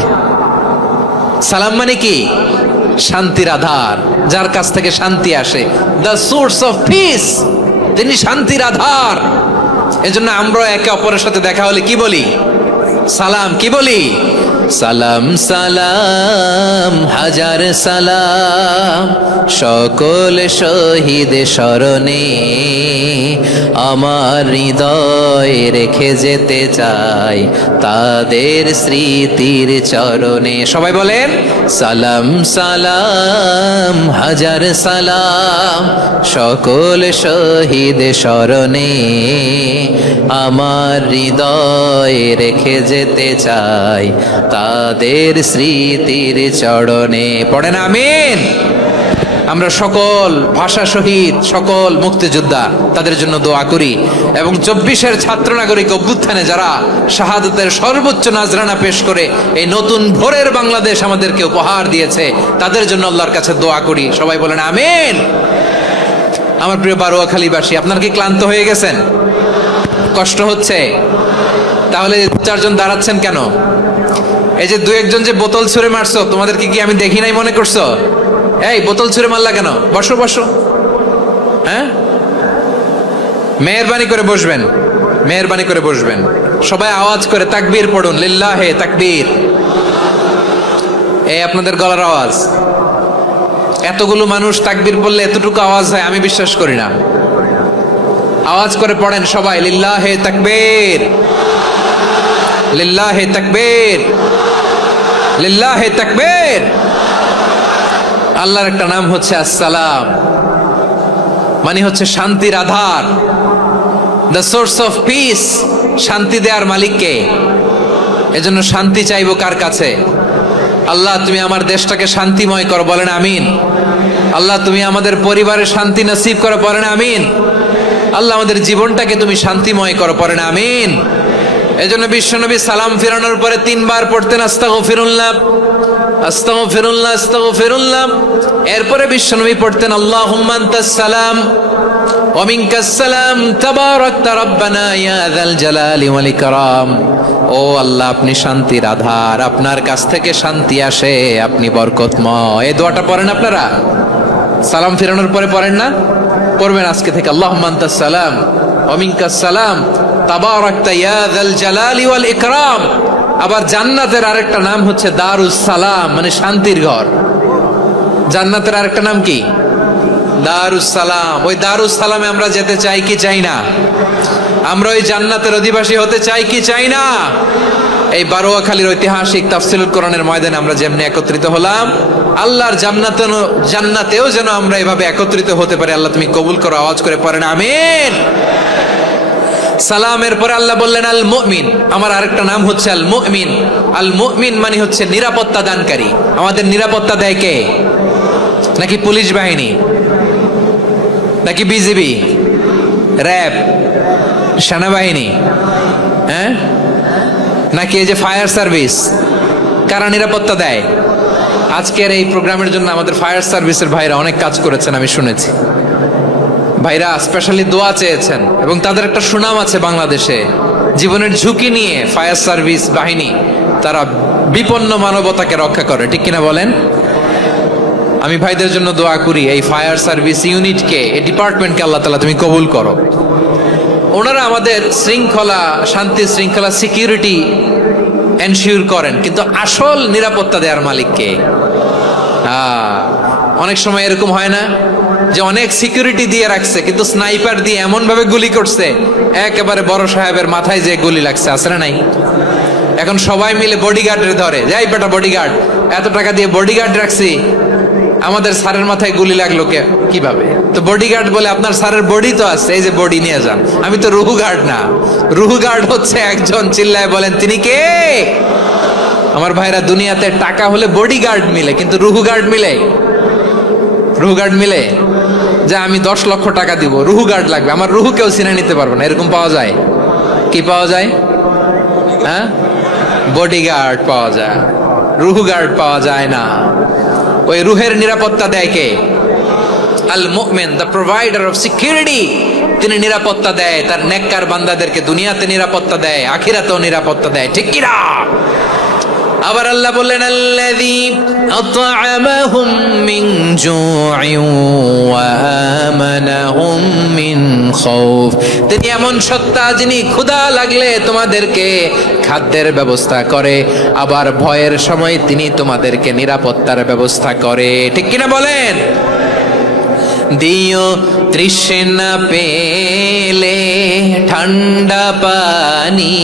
সালাম মানে কি? শান্তির আধার, যার কাছ থেকে শান্তি আসে। দ্য সোর্স অফ পিস, তিনি শান্তির আধার। এজন্য আমরা একে অপরের সাথে দেখা হলে কি বলি? সালাম। কি বলি? সালাম সালাম হাজার সালাম সকল শহীদ স্মরণে, আমার হৃদয় রেখে যেতে চাই তাদের স্মৃতির চরণে। সবাই বলেন সালাম সালাম হাজার সালাম সকল শহীদ স্মরণে, আমার হৃদয় রেখে যেতে চাই তাদের স্মৃতির চরণে। পড়েন আমিন। আমরা সকল ভাষা শহীদ, সকল মুক্তিযোদ্ধা, তাদের জন্য দোয়া করি এবং 24-এর ছাত্র নাগরিক অভ্যুত্থানে যারা শাহাদাতের সর্বোচ্চ নাজরানা পেশ করে এই নতুন ভোরের বাংলাদেশ আমাদেরকে উপহার দিয়েছে, তাদের জন্য আল্লাহর কাছে দোয়া করি। সবাই বলেন আমিন। আমার প্রিয় বারোয়াখালীবাসী, আপনারা কি ক্লান্ত হয়ে গেছেন? কষ্ট হচ্ছে? তাহলে 4জন দাঁড়াচ্ছেন কেন? এই যে 2-1জন যে বোতল ছুঁড়ে মারছো, তোমাদেরকে কি আমি দেখি নাই মনে করছো? এই বোতল ছুঁড়ে মারলা কেন? বসো বসো। হ্যাঁ, মেহেরবানি করে বসবেন। মেহেরবানি করে বসবেন। সবাই আওয়াজ করে তাকবীর পড়ুন, লিল্লাহে তাকবীর। এই আপনাদের গলার আওয়াজ। এতগুলো মানুষ তাকবীর পড়লে এতটুকু আওয়াজ হয় আমি বিশ্বাস করি না। আওয়াজ করে পড়েন সবাই, লিল্লাহে তাকবীর, লিল্লাহে তাকবীর, লিল্লাহে তাকবীর। আল্লাহর একটা নাম হচ্ছে আসসালাম, মানে হচ্ছে শান্তির আধার, দ্য সোর্স অফ পিস। শান্তি দেওয়ার মালিককে। এজন্য শান্তি চাইবো কার কাছে? আল্লাহ তুমি আমার দেশটাকে শান্তিময় করো, বলেন আমিন। আল্লাহ তুমি আমাদের পরিবারে শান্তি নসিব করো, বলেন আমিন। আল্লাহ আমাদের জীবনটাকে তুমি শান্তিময় করো, পড়েন আমিন। এজন্য বিশ্বনবী সালাম ফিরানোর পরে 3 বার পড়তেন আস্তাগফিরুল্লাহ, আস্তাগফিরুল্লাহ, আস্তাগফিরুল্লাহ। এরপরে বিশ্বনবী পড়তেন আল্লাহুম্মা আনতাস সালাম ওয়া মিনকাস সালাম তাবারাকতা রাব্বানা ইয়া যাল জালালি ওয়াল ইকরাম। ও আল্লাহ আপনি শান্তির আধার, আপনার কাছ থেকে শান্তি আসে, আপনি বরকতময়। এই দোয়াটা পড়েন আপনারা সালাম ফিরানোর পরে, পড়েন না? পড়বেন আজকে থেকে, আল্লাহুম্মা আনতাস সালাম ওয়া মিনকাস সালাম তাবারাকতা ইয়া যাল জালালি ওয়াল ইকরাম। আবার জান্নাতের আরেকটা নাম হচ্ছে দারুস সালাম, মানে শান্তির ঘর। জান্নাতের আরেকটা নাম কি? দারুস সালাম। ওই দারুস সালামে আমরা যেতে চাই কি চাই না? আমরা ওই জান্নাতের অধিবাসী হতে চাই কি চাই না? এই বারোয়াখালীর ঐতিহাসিক তাফসীরুল কোরআনের ময়দানে আমরা যেমনি একত্রিত হলাম, আল্লাহর জান্নাতেও যেন আমরা এভাবে একত্রিত হতে পারি। আল্লাহ তুমি কবুল করো। আওয়াজ করে পড়েন আমিন। সালামের পরে আল্লাহ বললেন আল মুমিন। আমার আরেকটা নাম হচ্ছে আল মুমিন। আল মুমিন মানে হচ্ছে নিরাপত্তা দানকারী। আমাদের নিরাপত্তা দেয় কে? নাকি পুলিশ বাহিনী, নাকি বিজিবি, র্যাব, সেনাবাহিনী, হ্যাঁ, নাকি এই যে ফায়ার সার্ভিস? কারা নিরাপত্তা দেয়? আজকের এই প্রোগ্রামের জন্য আমাদের ফায়ার সার্ভিসের ভাইরা অনেক কাজ করেছেন, আমি শুনেছি। ভাইরা স্পেশালি দোয়া চেয়েছেন এবং তাদের একটা সুনাম আছে বাংলাদেশে। জীবনের ঝুঁকি নিয়ে ফায়ার সার্ভিস বাহিনী তারা বিপন্ন মানবতাকে রক্ষা করে, ঠিক কিনা বলেন? আমি ভাইদের জন্য দোয়া করি, এই ফায়ার সার্ভিস ইউনিটকে, এই ডিপার্টমেন্টকে আল্লাহ তাআলা তুমি কবুল করো। ওনারা আমাদের শৃঙ্খলা, শান্তি শৃঙ্খলা, সিকিউরিটি এনশিওর করেন, কিন্তু আসল নিরাপত্তা দেওয়ার মালিক কে? অনেক সময় এরকম হয় না যে অনেক সিকিউরিটি দিয়ে রাখছে, কিন্তু স্নাইপার দিয়ে এমন ভাবে গুলি করছে একেবারে বড় সাহেবের মাথায় যে গুলি লাগছে, আছে না নাই? এখন সবাই মিলে বডিগার্ডের ধরে, যাই বেটা বডিগার্ড, এত টাকা দিয়ে বডিগার্ড রাখছি, আমাদের স্যারের মাথায় গুলি লাগলো কিভাবে? তো বডিগার্ড বলে আপনার স্যারের বডি তো আছে, এই যে বডি নিয়ে যান। আমি তো রুহু গার্ড না। রুহু গার্ড হচ্ছে একজন, চিল্লায় বলেন তিনি কে? আমার ভাইরা, দুনিয়াতে টাকা হলে বডিগার্ড মিলে, কিন্তু রুহু গার্ড মিলে? রুহু গার্ড মিলে? যে আমি 10 লক্ষ টাকা দিব, রুহু গার্ড লাগবে, আমার রুহু কেউ চিনে নিতে পারবে না, এরকম পাওয়া যায়? কি পাওয়া যায়? হ্যাঁ, বডিগার্ড পাওয়া যায়, রুহু গার্ড পাওয়া যায় না। ওই রুহের নিরাপত্তা দেয় কে? আল মুমিন, দ্য প্রোভাইডার অফ সিকিউরিটি। তিনি নিরাপত্তা দেয় তার নেককার বান্দাদেরকে, দুনিয়াতে নিরাপত্তা দেয়, আখিরাতেও নিরাপত্তা দেয়, ঠিক কি না? আবার আল্লাহ বললেন আল্লাযী আত'আমাহুম মিন জু'ইন ওয়া আমানাহুম মিন খাউফ। তিনি এমন সত্তা যিনি ক্ষুধা লাগলে তোমাদেরকে খাদ্যের ব্যবস্থা করে, আবার ভয়ের সময় তিনি তোমাদেরকে নিরাপত্তার ব্যবস্থা করে, ঠিক কিনা বলেন? দিও তৃষ্ণা পেলে ঠান্ডা পানি,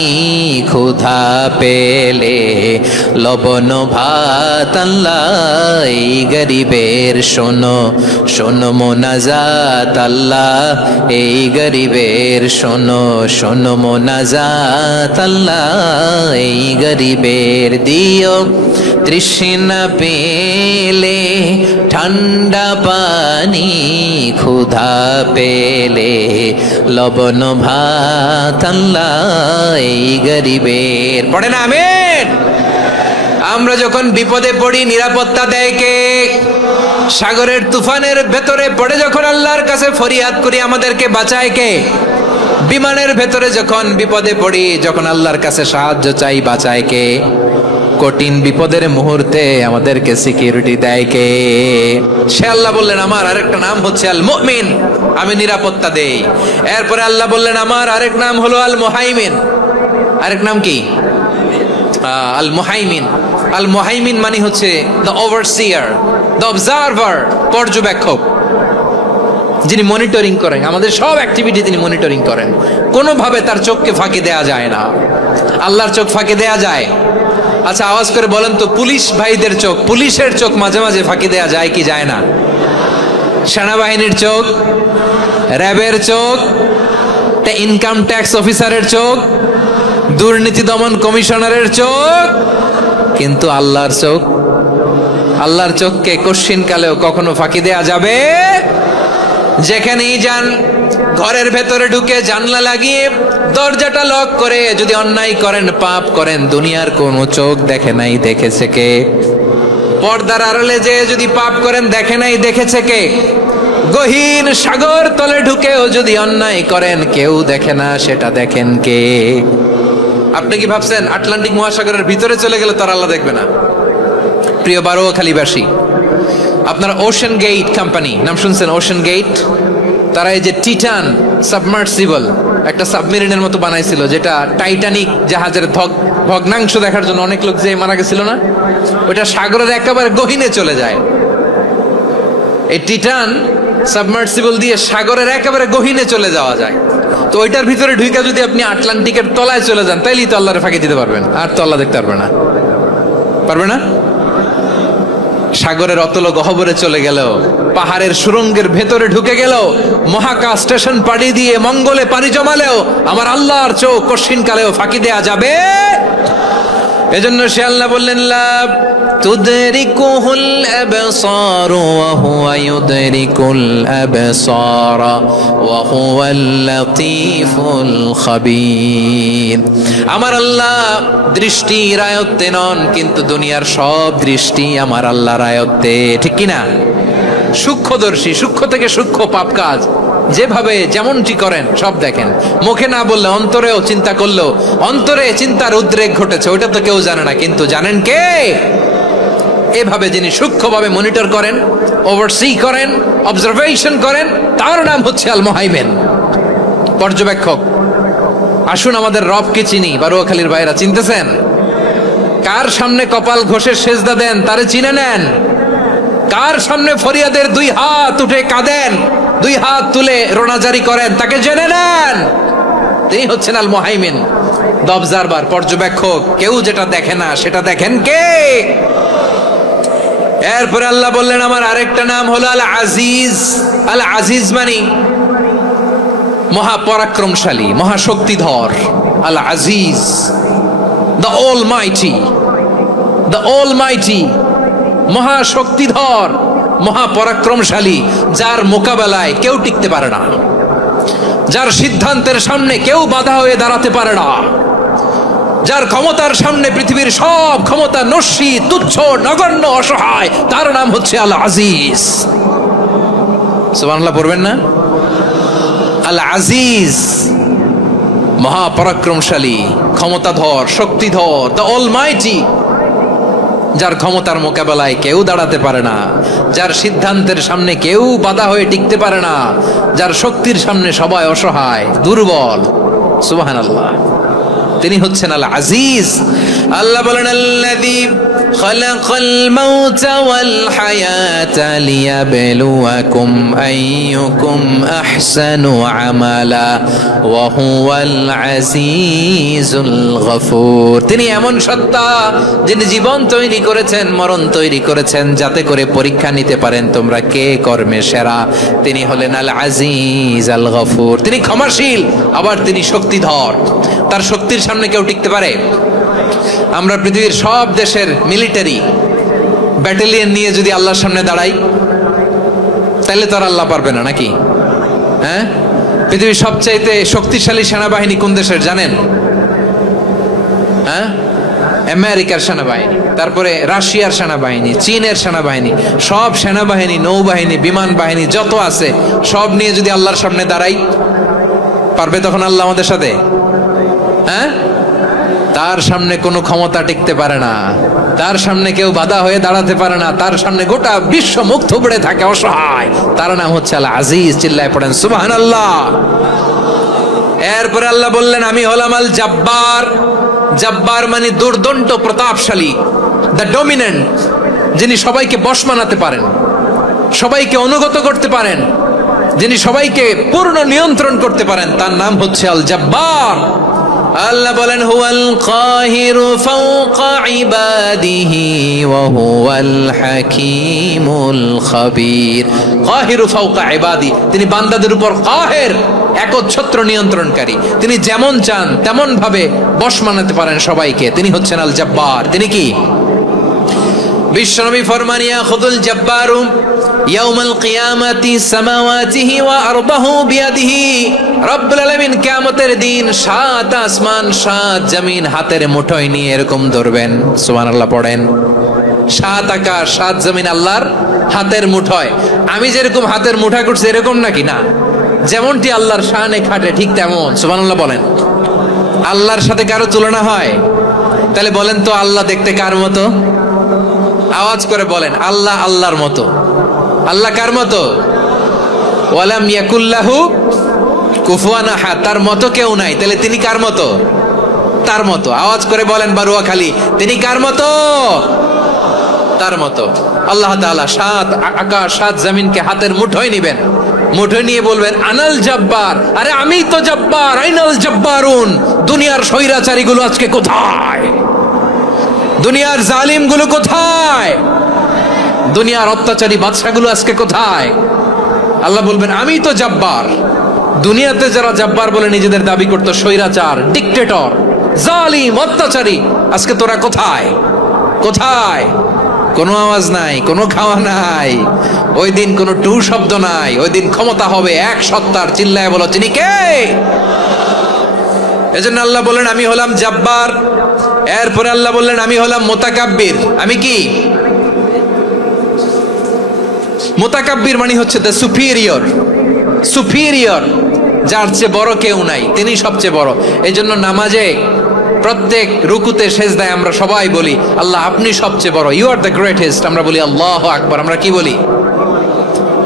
ক্ষুধা পেলে লবণ ভাত, আল্লাহ এই গরিবের শোনো শোনো মোনাজাত, আল্লাহ এই গরিবের শোনো শোনো মোনাজাত, আল্লাহ এই গরিবের। দিও তৃষ্ণা পেলে ঠান্ডা পানি, ক্ষুধা পেলে লবণ ভাত, আল্লাহ এই গরিবের। পড়ে না আমিন। আমরা যখন বিপদে পড়ি নিরাপত্তা দেয় কে? সাগরের তুফানের ভেতরে পড়ে যখন আল্লাহর কাছে ফরিয়াদ করি আমাদেরকে বাঁচায় কে? বিমানের ভেতরে যখন বিপদে পড়ি, যখন আল্লাহর কাছে সাহায্য চাই, বাঁচায় কে? কঠিন বিপদের মুহূর্তে আমাদেরকে সিকিউরিটি দেয় কে? সে আল্লাহ বললেন আমার আরেকটা নাম হচ্ছে আল মুমিন, আমি নিরাপত্তা দেই। এরপরে আল্লাহ বললেন আমার আরেক নাম হলো আল মুহাইমিন। আরেক নাম কি? আল মুহাইমিন। আল মুহাইমিন মানে হচ্ছে দ্য ওভারসিয়ার, দ্য অবজারভার, পর্যবেক্ষক, যিনি মনিটরিং করেন আমাদের সব অ্যাক্টিভিটি, তিনি মনিটরিং করেন। কোনোভাবে তার চোখকে ফাঁকি দেয়া যায় না। আল্লাহর চোখ ফাঁকি দেয়া যায়? আচ্ছা আওয়াজ করে বলেন তো, পুলিশ ভাইদের চোখ, পুলিশের চোখ মাঝে মাঝে ফাঁকি দেয়া যায় কি যায় না? সেনাবাহিনীর চোখ, র্যাবের চোখ, ইনকাম ট্যাক্স অফিসারের চোখ, দুর্নীতি দমন কমিশনারের চোখ, কিন্তু আল্লাহর চোখ, আল্লাহর চোখকে কশ্চিনকালেও কখনো ফাঁকি দেয়া যাবে? যেখানেই যান, ঘরের ভেতরে ঢুকে জানলা লাগিয়ে দরজাটা লক করে যদি অন্যায় করেন, পাপ করেন, দুনিয়ার কোনো চোখ দেখে নাই দেখেছে কে? পর্দার আড়ালে যে যদি পাপ করেন, দেখে নাই দেখেছে কে? গহীন সাগর তলে ঢুকেও যদি অন্যায় করেন, কেউ দেখে না, সেটা দেখেন কে? আপনি কি ভাবছেন আটলান্টিক মহাসাগরের ভিতরে চলে গেলে তার আল্লাহ দেখবে না? প্রিয় বারোয়াখালীবাসী, আপনারা ওশেন গেট কোম্পানি নাম শুনছেন? ওশেন গেট, তারা এই যে টিটান সাবমার্সিবল একটা সাবমেরিনের মতো বানাইছিল, যেটা টাইটানিক জাহাজের ভগ্নাংশ দেখার জন্য অনেক লোক যে মারা গেছিল না, ওটা সাগরের একেবারে গহীনে চলে যায়। এই টিটান সাবমার্সিবল দিয়ে সাগরের একেবারে গহীনে চলে যাওয়া যায়। তো ওইটার ভিতরে ঢুইকা যদি আপনি আটলান্টিকের তলায় চলে যান, তাইলেই তো আল্লাহরে ফাঁকি দিতে পারবেন, আর তো আল্লাহ দেখতে পারবে না। পারবে না? সাগরের অতল গহ্বরে চলে গেল, পাহাড়ের সুরঙ্গের ভেতরে ঢুকে গেল, মহাকাশ স্টেশন পাড়ি দিয়ে মঙ্গলে পাড়ি জমালেও আমার আল্লাহর চোখ কশ্চিনকালেও ফাঁকি দেয়া যাবে? এজন্য সে আল্লাহ বললেন লা তুদরিকুহুল আবসার ওয়া হুয়া ইউদরিকুল আবসার ওয়া হুয়াল লাতীফুল খাবীর। আমার আল্লাহ দৃষ্টির আয়ত্তে নন, কিন্তু দুনিয়ার সব দৃষ্টি আমার আল্লাহর আয়ত্তে, ঠিক কি না? সূক্ষ্মদর্শী, সূক্ষ্ম থেকে সূক্ষ্ম পাপ কাজ যেভাবে যেমনটি করেন সব দেখেন। মুখে না বললে অন্তরেও চিন্তা করলেও অন্তরে চিন্তার উদ্রেক ঘটেছে, ওটা তো কেউ জানে না, কিন্তু জানেন কে? এভাবে যিনি সূক্ষ্মভাবে মনিটর করেন, ওভারসি করেন, অবজারভেশন করেন, তার নাম হচ্ছে আল মুহাইমিন, পর্যবেক্ষক। আসুন আমাদের রবকে চিনি। বারোয়াখালীর ভাইরা চিনতেছেন? কার সামনে কপাল ঘষে সেজদা দেন তারে চিনে নেন। কার সামনে ফরিয়াদের দুই হাত উঠে কাঁদেন, দুই হাত তুলে রোনাজারি করেন, তাকে জেনে নেন। তিনি হচ্ছেন আল মুহাইমিন, দ্য অবজারভার, পর্যবেক্ষক। কেউ যেটা দেখে না সেটা দেখেন কে? এরপরে আল্লাহ বললেন আমার আরেকটা নাম হলো আল আজিজ। আল আজিজ মানে মহাপরাক্রমশালী, মহাশক্তিধর। আল আজিজ, দ্য অলমাইটি, দ্য অলমাইটি, মহাশক্তিধর, মহাপরাক্রমশালী, যার মোকাবেলায় কেউ টিকতে পারে না, যার সিদ্ধান্তের সামনে কেউ বাধা হয়ে দাঁড়াতে পারে না, যার ক্ষমতার সামনে পৃথিবীর সব ক্ষমতা নস্যি, তুচ্ছ, নগণ্য, অসহায়, তার নাম হচ্ছে আল আজিজ। সুবহানাল্লাহ পড়বেন না? আল আজিজ, মহাপরাক্রমশালী, ক্ষমতাধর, শক্তিধর, দ্য অলমাইটি, যার ক্ষমতার মোকাবেলায় কেউ দাঁড়াতে পারে না, যার সিদ্ধান্তের সামনে কেউ বাধা হয়ে টিকতে পারে না, যার শক্তির সামনে সবাই অসহায়, দুর্বল। সুবহানাল্লাহ, তিনি হচ্ছেন আল আজিজ। আল্লাহ বলেন আল্লাযী খালাকাল মাউতা ওয়াল হায়াতা লিয়াবলুয়াকুম আইয়ুকুম আহসানু আমালা ওয়া হুয়াল আজিজুল গফুর। তিনি এমন সত্তা যিনি জীবন তৈরি করেছেন, মরণ তৈরি করেছেন, যাতে করে পরীক্ষা নিতে পারেন তোমরা কে কর্মে সেরা। তিনি হলেন আল আজিজ আল গফুর। তিনি ক্ষমাশীল, আবার তিনি শক্তিধর। তার শক্তির সামনে কেউ টিকতে পারে? আমরা পৃথিবীর সব দেশের মিলিটারি ব্যাটালিয়ন নিয়ে যদি আল্লাহর সামনে দাঁড়াই, তাহলে তো আর আল্লাহ পারবে না, নাকি? হ্যাঁ, পৃথিবীর সবচাইতে শক্তিশালী সেনাবাহিনী কোন দেশের জানেন? হ্যাঁ, আমেরিকার সেনাবাহিনী, তারপরে রাশিয়ার সেনাবাহিনী, চীনের সেনাবাহিনী, সব সেনাবাহিনী, নৌবাহিনী, বিমান বাহিনী যত আছে সব নিয়ে যদি আল্লাহর সামনে দাঁড়াই, পারবে তখন আল্লাহ আমাদের সাথে? হ্যাঁ, তার সামনে কোনো ক্ষমতা টিকতে পারে না, তার সামনে কেউ বাধা হয়ে দাঁড়াতে পারে না, তার সামনে গোটা বিশ্ব মুখ থুবড়ে থাকে অসহায়। তার নাম হচ্ছে আল আজিজ। চিল্লায় পড়েন সুবহানাল্লাহ। এরপরে আল্লাহ বললেন আমি হলাম আল জব্বার। জব্বার মানে দুর্দণ্ড প্রতাপশালী, দ্য ডমিনেন্ট, যিনি সবাইকে বশ মানাতে পারেন, সবাইকে অনুগত করতে পারেন, যিনি সবাইকে পূর্ণ নিয়ন্ত্রণ করতে পারেন, তার নাম হচ্ছে আল জব্বার। আল্লাহ বলেন হুয়াল কাহিরু ফাওকা ইবাদিহি ওয়া হুয়াল হাকীমুল খাবীর। কাহিরু ফাওকা ইবাদি, তিনি বান্দাদের উপর কাহের, একচ্ছত্র নিয়ন্ত্রণকারী। তিনি যেমন চান তেমন ভাবে বশ মানাতে পারেন সবাইকে। তিনি হচ্ছেন আল জব্বার। তিনি কি? বিশ্বনবী ফরমান ইয়াখুযুল জব্বারু ইয়াউমাল কিয়ামাতি সামাওয়াতিহি ওয়া আরদাহু বিয়াদিহি। রব্বুল আলামিন কিয়ামতের দিন সাত আসমান সাত জমিন হাতের মুঠোয় নিয়ে এরকম ধরবেন। সুবহানাল্লাহ পড়েন। সাত আকাশ সাত জমিন আল্লাহর হাতের মুঠোয়। আমি যেরকম হাতের মুঠা করছি এরকম নাকি? না, যেমনটি আল্লাহর শানে খাটে ঠিক তেমন। সুবহানাল্লাহ বলেন। আল্লাহর সাথে কারো তুলনা হয়? তাহলে বলেন তো আল্লাহ দেখতে কার মতো? আওয়াজ করে বলেন আল্লাহ আল্লাহর মতো। আল্লাহ কার মতো? ওয়ালাম ইয়াকুল্লাহু কুফুয়ান আহাদ, তার মতো কেউ নাই। তাহলে তিনি কার মতো? তার মতো। আওয়াজ করে বলেন বারুয়াখালী, তিনি কার মতো? তার মতো। আল্লাহ তাআলা সাত আকাশ সাত জমিনকে হাতের মুঠোয় নিবেন, মুঠোয় নিয়ে বলবেন আনাল জব্বার। আরে আমি তো জব্বার। আইনাল জব্বারুন। দুনিয়ার স্বৈরাচারী গুলো আজকে কোথায়? দুনিয়ার জালিম গুলো কোথায়? দুনিয়ার অত্যাচারী বাদশাগুলো আজকে কোথায়? আল্লাহ বলবেন আমি তো জব্বার। দুনিয়াতে যারা জব্বার বলে নিজেদের দাবি করতো, স্বৈরাচার, ডিক্টেটর, জালিম, অত্যাচারী, আজকে তোরা কোথায়? কোথায়? কোনো আওয়াজ নাই, কোনো খাওয়া নাই, ওই দিন কোনো টু শব্দ নাই। ওই দিন ক্ষমতা হবে এক সত্তার। চিল্লায় বলো তিনি কে? এজন্য আল্লাহ বললেন আমি হলাম জব্বার। এরপরে আল্লাহ বললেন আমি হলাম মুতাকাব্বির। আমি কি? মুতাকাব্বির মানে হচ্ছে দ্য সুপিরিয়র। সুপিরিয়র, যার চেয়ে বড় কেউ নাই, তিনি সবচেয়ে বড়। এই জন্য নামাজে প্রত্যেক রুকুতে সেজদায় আমরা সবাই বলি আল্লাহ আপনি সবচেয়ে বড়, ইউ আর দ্য গ্রেটেস্ট। আমরা বলি আল্লাহু আকবার। আমরা কি বলি?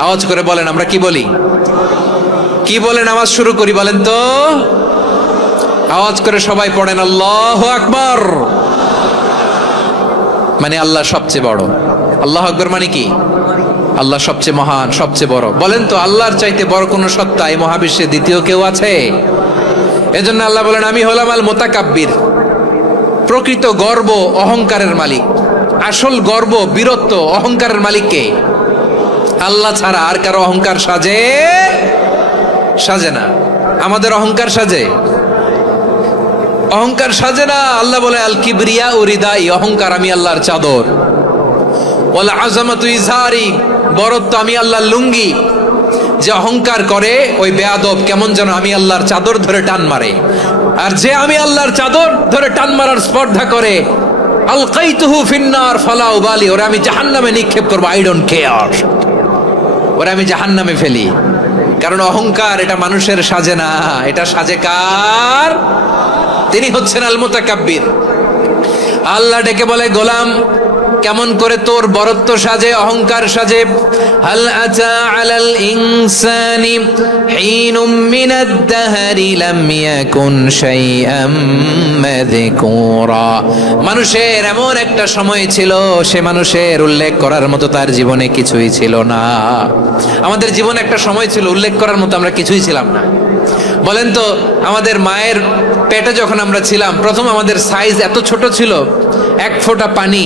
আওয়াজ করে বলেন আমরা কি বলি? কি বলে নামাজ শুরু করি বলেন তো? আওয়াজ করে সবাই পড়েন আল্লাহু আকবার। মানে আল্লাহ সবচেয়ে বড়। আল্লাহু আকবার মানে কি? আল্লাহ সবচেয়ে মহান, সবচেয়ে বড়। বলেন তো আল্লাহর চাইতে বড় কোন সত্তা এই মহাবিশ্বে দ্বিতীয় কেউ আছে? এজন্য আল্লাহ বলেন আমি হলাম আল মুতাকাব্বির। প্রকৃত গর্ব অহংকারের মালিক। আসল গর্ব, বীরত্ব, অহংকারের মালিক কে? আল্লাহ ছাড়া আর কারো অহংকার সাজে? সাজে না। আমাদের অহংকার সাজে? অহংকার সাজে না। আল্লাহ বলে আল কিবরিয়া উরিদাই, অহংকার আমি আল্লাহর চাদর। ওয়াল আযামাতু ইজহারি, বড়ত্ব আমি আল্লাহর লুঙ্গি। যে অহংকার করে ওই বেয়াদব কেমন যেন আমি আল্লাহর চাদর ধরে টান মারে। আর যে আমি আল্লাহর চাদর ধরে টান মারার স্পর্ধা করে আলকাইতুহু ফিন্নার ফালা উবালি, ওরা আমি জাহান্নামে নিক্ষেপ করবো। আই ডোন্ট কেয়ার, ওরা আমি জাহান্নামে ফেলি। কারণ অহংকার এটা মানুষের সাজে না, এটা সাজে কার? তিনি হচ্ছেন আল মুতাকাব্বির। আল্লাহ ডেকে বলে গোলাম কেমন করে তোর বরত্ব সাজে, অহংকার সাজে? হাল আতা আলাল ইনসানি হিনুম মিনাদ দাহরি লাম ইয়াকুন শাইআম মাযকুরা। মানুষের এমন একটা সময় ছিল, সে মানুষের উল্লেখ করার মতো তার জীবনে কিছুই ছিল না। আমাদের জীবনে একটা সময় ছিল উল্লেখ করার মতো আমরা কিছুই ছিলাম না। বলেন তো আমাদের মায়ের পেটে যখন আমরা ছিলাম, প্রথম আমাদের সাইজ এত ছোট ছিল, এক ফোঁটা পানি,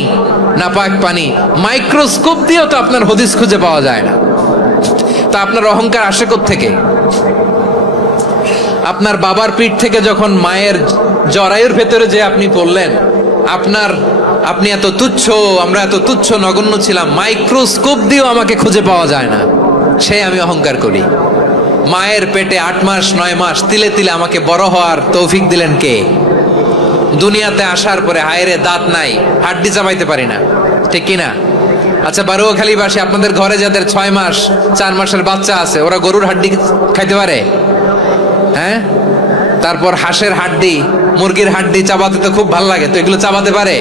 নাপাক পানি, মাইক্রোস্কোপ দিয়েও তো আপনার হদিস খুঁজে পাওয়া যায় না। তা আপনার অহংকার আসে কোত্থেকে? আপনার বাবার পিঠ থেকে যখন মায়ের জরায়ুর ভেতরে যে আপনি পড়লেন, আপনি এত তুচ্ছ, আমরা এত তুচ্ছ নগণ্য ছিলাম, মাইক্রোস্কোপ দিয়েও আমাকে খুঁজে পাওয়া যায় না, সে আমি অহংকার করি। মায়ের পেটে 8 মাস 9 মাস তিলে তিলে আমাকে বড় হওয়ার তৌফিক দিলেন কে? দুনিয়াতে আসার পরে হায়রে দাঁত নাই, হাড্ডি চাবাইতে পারি না, ঠিক কিনা? আচ্ছা বারুয়াখালীবাসী, আপনাদের ঘরে যাদের 6 মাস 4 মাসের বাচ্চা আছে, ওরা গরুর হাড্ডি খাইতে পারে? হ্যাঁ, তারপর হাঁসের হাড্ডি, মুরগির হাড্ডি চাবাতে তো খুব ভালো লাগে, তো এগুলো চাবাতে পারে?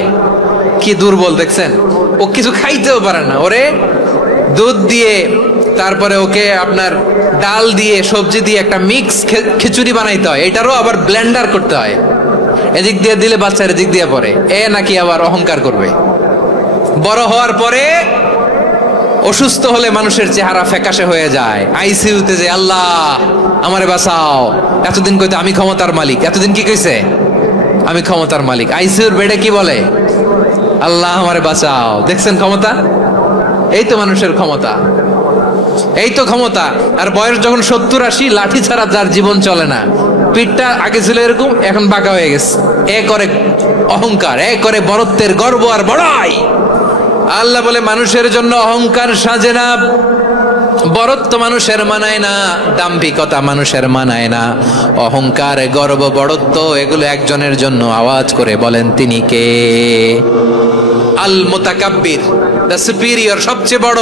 কি দুর্বল দেখছেন, ও কিছু খাইতেও পারে না। ওরে দুধ দিয়ে, তারপরে ওকে আপনার ডাল দিয়ে, সবজি দিয়ে একটা মিক্স খিচুড়ি বানাইতে হয়, এটারও আবার ব্লেন্ডার করতে হয়। এদিক দিয়ে দিলে বাচ্চার এদিক দিয়ে পড়ে, এ নাকি আবার অহংকার করবে। বড় হওয়ার পরে অসুস্থ হলে মানুষের চেহারা ফ্যাকাশে হয়ে যায়, আইসিইউতে যে আল্লাহ আমারে বাঁচাও, এতদিন কইতে আমি ক্ষমতার মালিক, এতদিন কি কইছে আমি ক্ষমতার মালিক, আইসিইউর বেডে কি বলে আল্লাহ আমারে বাঁচাও। দেখছেন ক্ষমতা, এই তো মানুষের ক্ষমতা, এই তো ক্ষমতা। আর বয়স যখন 70-80, লাঠি ছাড়া যার জীবন চলে না, পিঠটা আগে ছিল এরকম, এখন বাঁকা হয়ে গেছে। এ করে অহংকার, এ করে বড়ত্বের গর্ব আর বড়াই। আল্লাহ বলে মানুষের জন্য অহংকার সাজে না, বড়ত্ব মানুষের মানায় না, দাম্ভিকতা মানুষের মানায় না, অহংকার গর্ব বড়ত্ব এগুলো একজনের জন্য। আওয়াজ করে বলেন তিনি কে? আল মুতাকাব্বির, দ্য সুপিরিয়র, সবচেয়ে বড়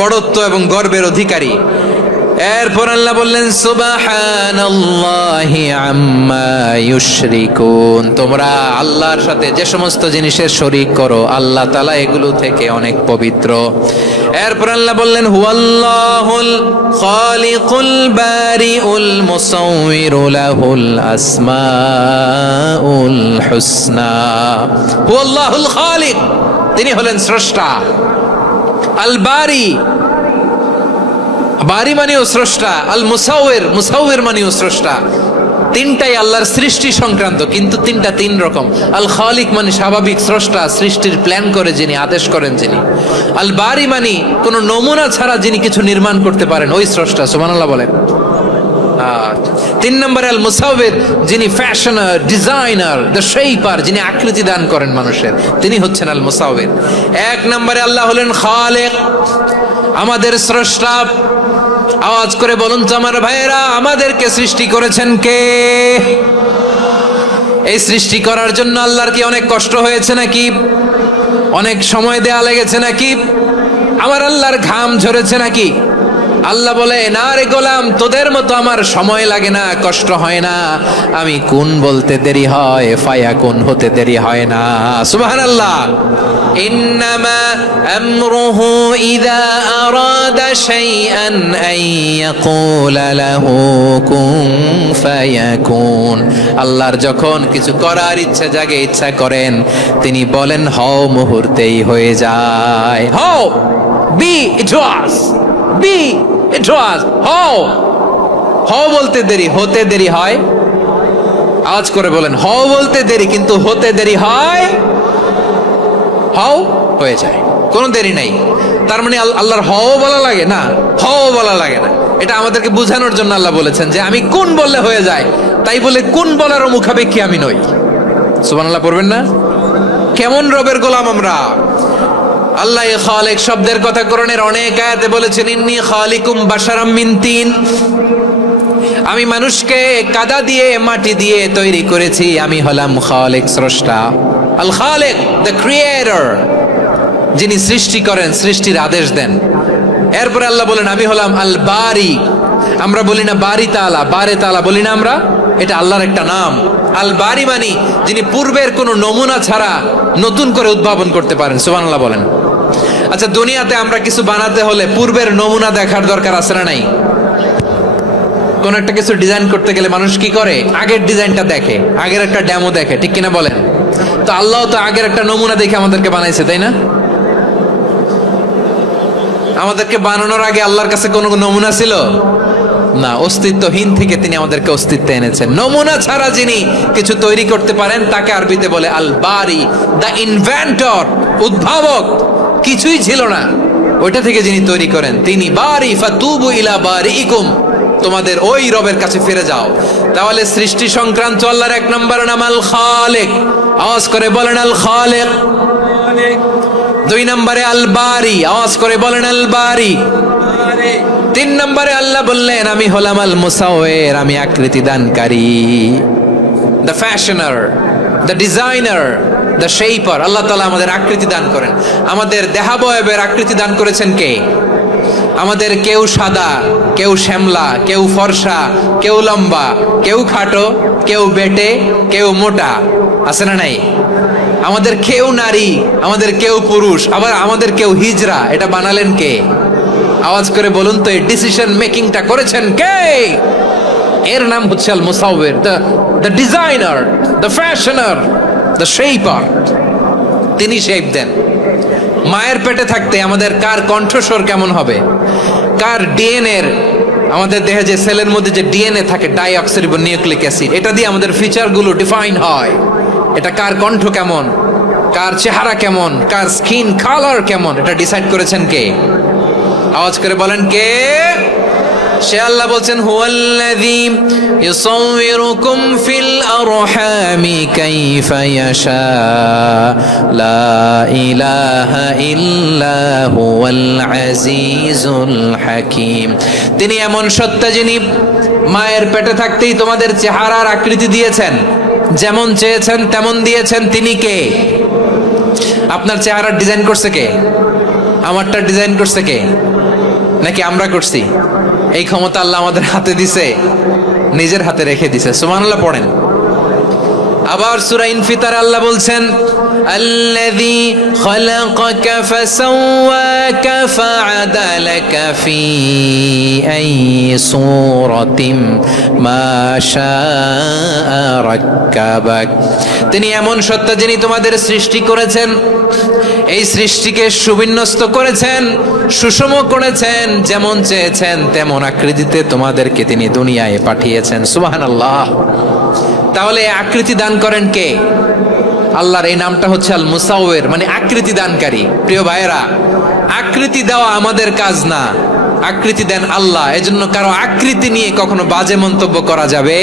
বড়ত্ব এবং গর্বের অধিকারী। এরপর আল্লাহ বললেন সুবহানাল্লাহি আম্মা ইউশরিকুন, তোমরা আল্লাহর সাথে যে সমস্ত জিনিসের শরীক করো আল্লাহ তাআলা এগুলো থেকে অনেক পবিত্র। এরপর আল্লাহ বললেন হুয়াল্লাহুল খালিকুল বারিউল মুসাউবিরু লাহুল আসমাউল হুসনা। হুয়াল্লাহুল খালিক, তিনি হলেন স্রষ্টা। আল বারি, বারি মানেও স্রষ্টা। আল মুসাউবির, মুসাউবির মানেও স্রষ্টা। তিনটাই আল্লাহর সৃষ্টি সংক্রান্ত, কিন্তু তিনটা তিন রকম। আল খালিক মানে স্বাভাবিক স্রষ্টা, সৃষ্টির প্ল্যান করে যিনি, আদেশ করেন যিনি। আল বারি মানে কোনো নমুনা ছাড়া যিনি কিছু নির্মাণ করতে পারেন, ওই স্রষ্টা। সুবহানাল্লাহ বলেন। তিন নম্বরে আল মুসাউবির, যিনি ফ্যাশনার, ডিজাইনার, দ্য শেপার, যিনি আকৃতি দান করেন মানুষের, তিনি হচ্ছেন আল মুসাউবির। এক নম্বরে আল্লাহ হলেন খালিক, আমাদের স্রষ্টা। আওয়াজ করে বলুন তো আমার ভাইয়েরা, আমাদেরকে সৃষ্টি করেছেন কে? এই সৃষ্টি করার জন্য আল্লাহর কি অনেক কষ্ট হয়েছে নাকি? অনেক সময় দেয়া লেগেছে নাকি? আমার আল্লাহর ঘাম ঝরেছে নাকি? আল্লাহ বলে না রে গোলাম, তোদের মতো আমার সময় লাগে না, কষ্ট হয় না। আমি কোন বলতে দেরি হয়, ফায়াকুন হতে দেরি হয় না। সুবহানাল্লাহ। ইন্নামা আমরুহু ইযা আরাদা শাইআন আন ইয়াকুলা লাহু কুন ফায়াকুন। আল্লাহর যখন কিছু করার ইচ্ছা জাগে, ইচ্ছা করেন, তিনি বলেন হও, মুহূর্তেই হয়ে যায়। হও, বি ইট ওয়াজ, বি ইট ওয়াজ। হও, হও বলতে দেরি, হতে দেরি হয়। আওয়াজ করে বলেন, হও বলতে দেরি, কিন্তু হতে দেরি হয়। হও হয়ে যায়, কোনো দেরি নাই। তার মানে আল্লাহর হও বলা লাগে না, হও বলা লাগে না। এটা আমাদেরকে বোঝানোর জন্য আল্লাহ বলেছেন যে আমি কোন বললে হয়ে যায়, তাই বলে কোন বলারও মুখাপেক্ষী আমি নই। সুবহানাল্লাহ পড়বেন না? কেমন রবের গোলাম আমরা। আল্লাহ খালিক শব্দের কথা কোরআনের অনেক আয়াতে বলেছেন, ইন্নী খালিকুম বাশারাম মিন তিন, আমি মানুষকে কাদা দিয়ে, মাটি দিয়ে তৈরি করেছি। আমি হলাম খালিক, স্রষ্টা। আল খালিক, দ্য ক্রিয়েটর, যিনি সৃষ্টি করেন, সৃষ্টির আদেশ দেন। এরপরে আল্লাহ বলেন আমি হলাম আল বারি। আমরা বলি না বারি তাআলা, বারে তাআলা বলি না আমরা, এটা আল্লাহর একটা নাম। আল বারি মানি যিনি পূর্বের কোনো নমুনা ছাড়া নতুন করে উদ্ভাবন করতে পারেন। সুবহানাল্লাহ বলেন। আচ্ছা, দুনিয়াতে আমরা কিছু বানাতে হলে পূর্বের নমুনা দেখার দরকার আছে না নাই? কোন একটা কিছু ডিজাইন করতে গেলে মানুষ কি করে? আগের ডিজাইনটা দেখে, আগের একটা ডেমো দেখে, ঠিক কিনা বলেন? তো আল্লাহ তো আগের একটা নমুনা দেখে আমাদেরকে বানাইছে, তাই না? আমাদেরকে বানানোর আগে আল্লাহর কাছে কোনো নমুনা ছিল না, অস্তিত্বহীন থেকে তিনি আমাদেরকে অস্তিত্বে এনেছেন। নমুনা ছাড়া যিনি কিছু তৈরি করতে পারেন তাকে আরবিতে বলে আল বারি, দ্য ইনভেন্টর, উদ্ভাবক। কিছুই ছিল না, ওইটা থেকে যিনি তৈরি করেন তিনি বারি। ফাতুবু ইলা বারিইকুম, তোমাদের ওই রবের কাছে ফিরে যাও। তাহলে সৃষ্টি সংক্রান্ত আল্লাহর এক নম্বর নাম আল খালিক। আওয়াজ করে বলেন আল খালিক। দুই নম্বরে আল বারি, আওয়াজ করে বলেন আল বারি। তিন নম্বরে আল্লাহ বললেন আমি হলাম আল মুসাউবির, আমি আকৃতি দানকারী, the fashioner, the designer, the shaper. Allah তাআলা আমাদের আকৃতি দান করেন। আমাদের দেহাবয়বের আকৃতি দান করেছেন কে? আমাদের কেউ সাদা, কেউ শ্যামলা, কেউ ফর্সা, কেউ লম্বা, কেউ খাটো, কেউ বেটে, কেউ মোটা, আছে না নাই? আমাদের কেউ নারী, আমাদের কেউ পুরুষ, আবার আমাদের কেউ হিজড়া। এটা বানালেন কে? আওয়াজ করে বলুন তো, এই ডিসিশন মেকিংটা করেছেন কে? এর নাম হচ্ছে আল মুসাউবির, the designer, the fashioner, the shaper. তিনি শেপ দেন। মায়ের পেটে থাকতে আমাদের কার কণ্ঠস্বর কেমন হবে, কার ডিএনএ, আমাদের দেহে যে সেলের মধ্যে যে ডিএনএ থাকে, ডাইঅক্সিরিবো নিউক্লিক অ্যাসিড, এটা দিয়ে আমাদের ফিচারগুলো ডিফাইন হয়। এটা কার কণ্ঠ কেমন, কার চেহারা কেমন, কার স্কিন কালার কেমন, এটা ডিসাইড করেছেন কে? আওয়াজ করে বলেন কে? সে আল্লাহ বলছেন, হুয়াল্লাযী ইউসাউবিরুকুম ফিল আরহামি কাইফা ইয়াশা লা ইলাহা ইল্লা হুয়াল আজিজুল হাকীম। তিনি এমন সত্তা যিনি মায়ের পেটে থাকতেই তোমাদের চেহারার আকৃতি দিয়েছেন, যেমন চেয়েছেন তেমন দিয়েছেন। তিনি কে? আপনার চেহারার ডিজাইন করছে কে? আমারটা ডিজাইন করছে কে? নাকি আমরা করছি? এই ক্ষমতা আল্লাহ আমাদের হাতে দিছে, নিজের হাতে রেখে দিছে। সুবহানাল্লাহ পড়েন। আবার সূরা ইনফিতার আল্লাহ বলছেন, আল্লাযী খালাকাকা ফাসাওয়াকা ফাআদালাকা ফি আইয়ি সূরাতিন মা শাআ রাক্কাবাক। তিনি এমন সত্তা যিনি তোমাদের সৃষ্টি করেছেন, এই সৃষ্টিকে সুবিন্যস্ত করেছেন, সুষম করেছেন, যেমন চেয়েছেন তেমন আকৃতিতে তোমাদেরকে তিনি দুনিয়ায় পাঠিয়েছেন। সুবহানাল্লাহ। তাহলে আকৃতি দান করেন কে? আল্লাহর এই নামটা হচ্ছে আল মুসাউবির, মানে আকৃতি দানকারী। প্রিয় ভাইয়েরা, আকৃতি দেওয়া আমাদের কাজ না, আকৃতি দেন আল্লাহ। এজন্য কারো আকৃতি নিয়ে কখনো বাজে মন্তব্য করা যাবে?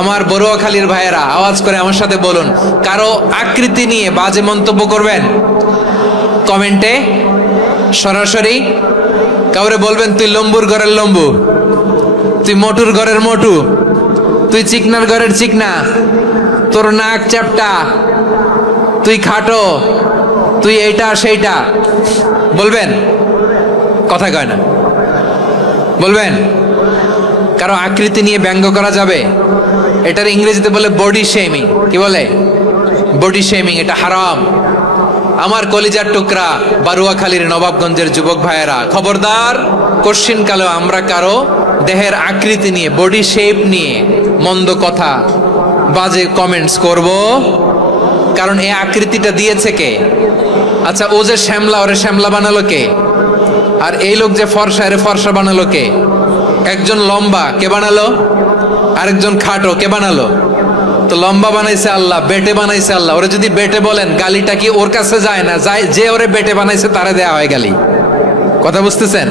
আমার বড়ুয়াখালীর ভাইয়েরা আওয়াজ করে আমার সাথে বলুন, কারো আকৃতি নিয়ে বাজে মন্তব্য করবেন? কমেন্টে সরাসরি কাউরে বলবেন, তুই লম্বুর ঘরের লম্বু, তুই মোটুর ঘরের মোটু, তুই চিকনার ঘরের চিকনা, তোর নাক চ্যাপটা, তুই খাটো, তুই এইটা সেইটা বলবেন? কথা কয় না, বলবেন? কারো আকৃতি নিয়ে ব্যঙ্গ করা যাবে? এটার ইংরেজিতে বলে বডি শেমিং। কি বলে? Body shaming. এটা হারাম। আমার কলিজার টুকরা বারুয়াখালীর নবাবগঞ্জের যুবক ভাইয়েরা, খবরদার, কোশ্চিন কালেও আমরা কারো দেহের আকৃতি নিয়ে, বডি শেপ নিয়ে মন্দ কথা, বাজে কমেন্টস করব? কারণ এই আকৃতিটা দিয়েছে কে? আচ্ছা, ও যে শ্যামলা, ওরে শ্যামলা বানালো কে? আর এই লোক যে ফর্সা, এরে ফর্সা বানালো কে? একজন লম্বা, কে বানালো? আরেকজন খাটো, কে বানালো? তো লম্বা বানাইছে আল্লাহ, বেটে বানাইছে আল্লাহ। ওরে যদি বেটে বলেন, গালিটা কি ওর কাছে যায় না? যায়। যে ওরে বেটে বানাইছে তারে দেয়া হয় গালি। কথা বুঝতেছেন?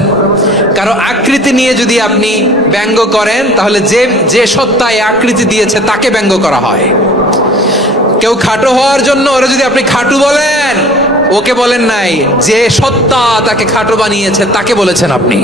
কারো আকৃতি নিয়ে যদি আপনি ব্যঙ্গ করেন, তাহলে যে যে সত্তা এই আকৃতি দিয়েছে তাকে ব্যঙ্গ করা হয়। কেউ খাটো হওয়ার জন্য ওরে যদি আপনি খাটু বলেন, ওকে বলেন নাই, যে সত্তা তাকে খাটো বানিয়েছে তাকে বলেছেন আপনি।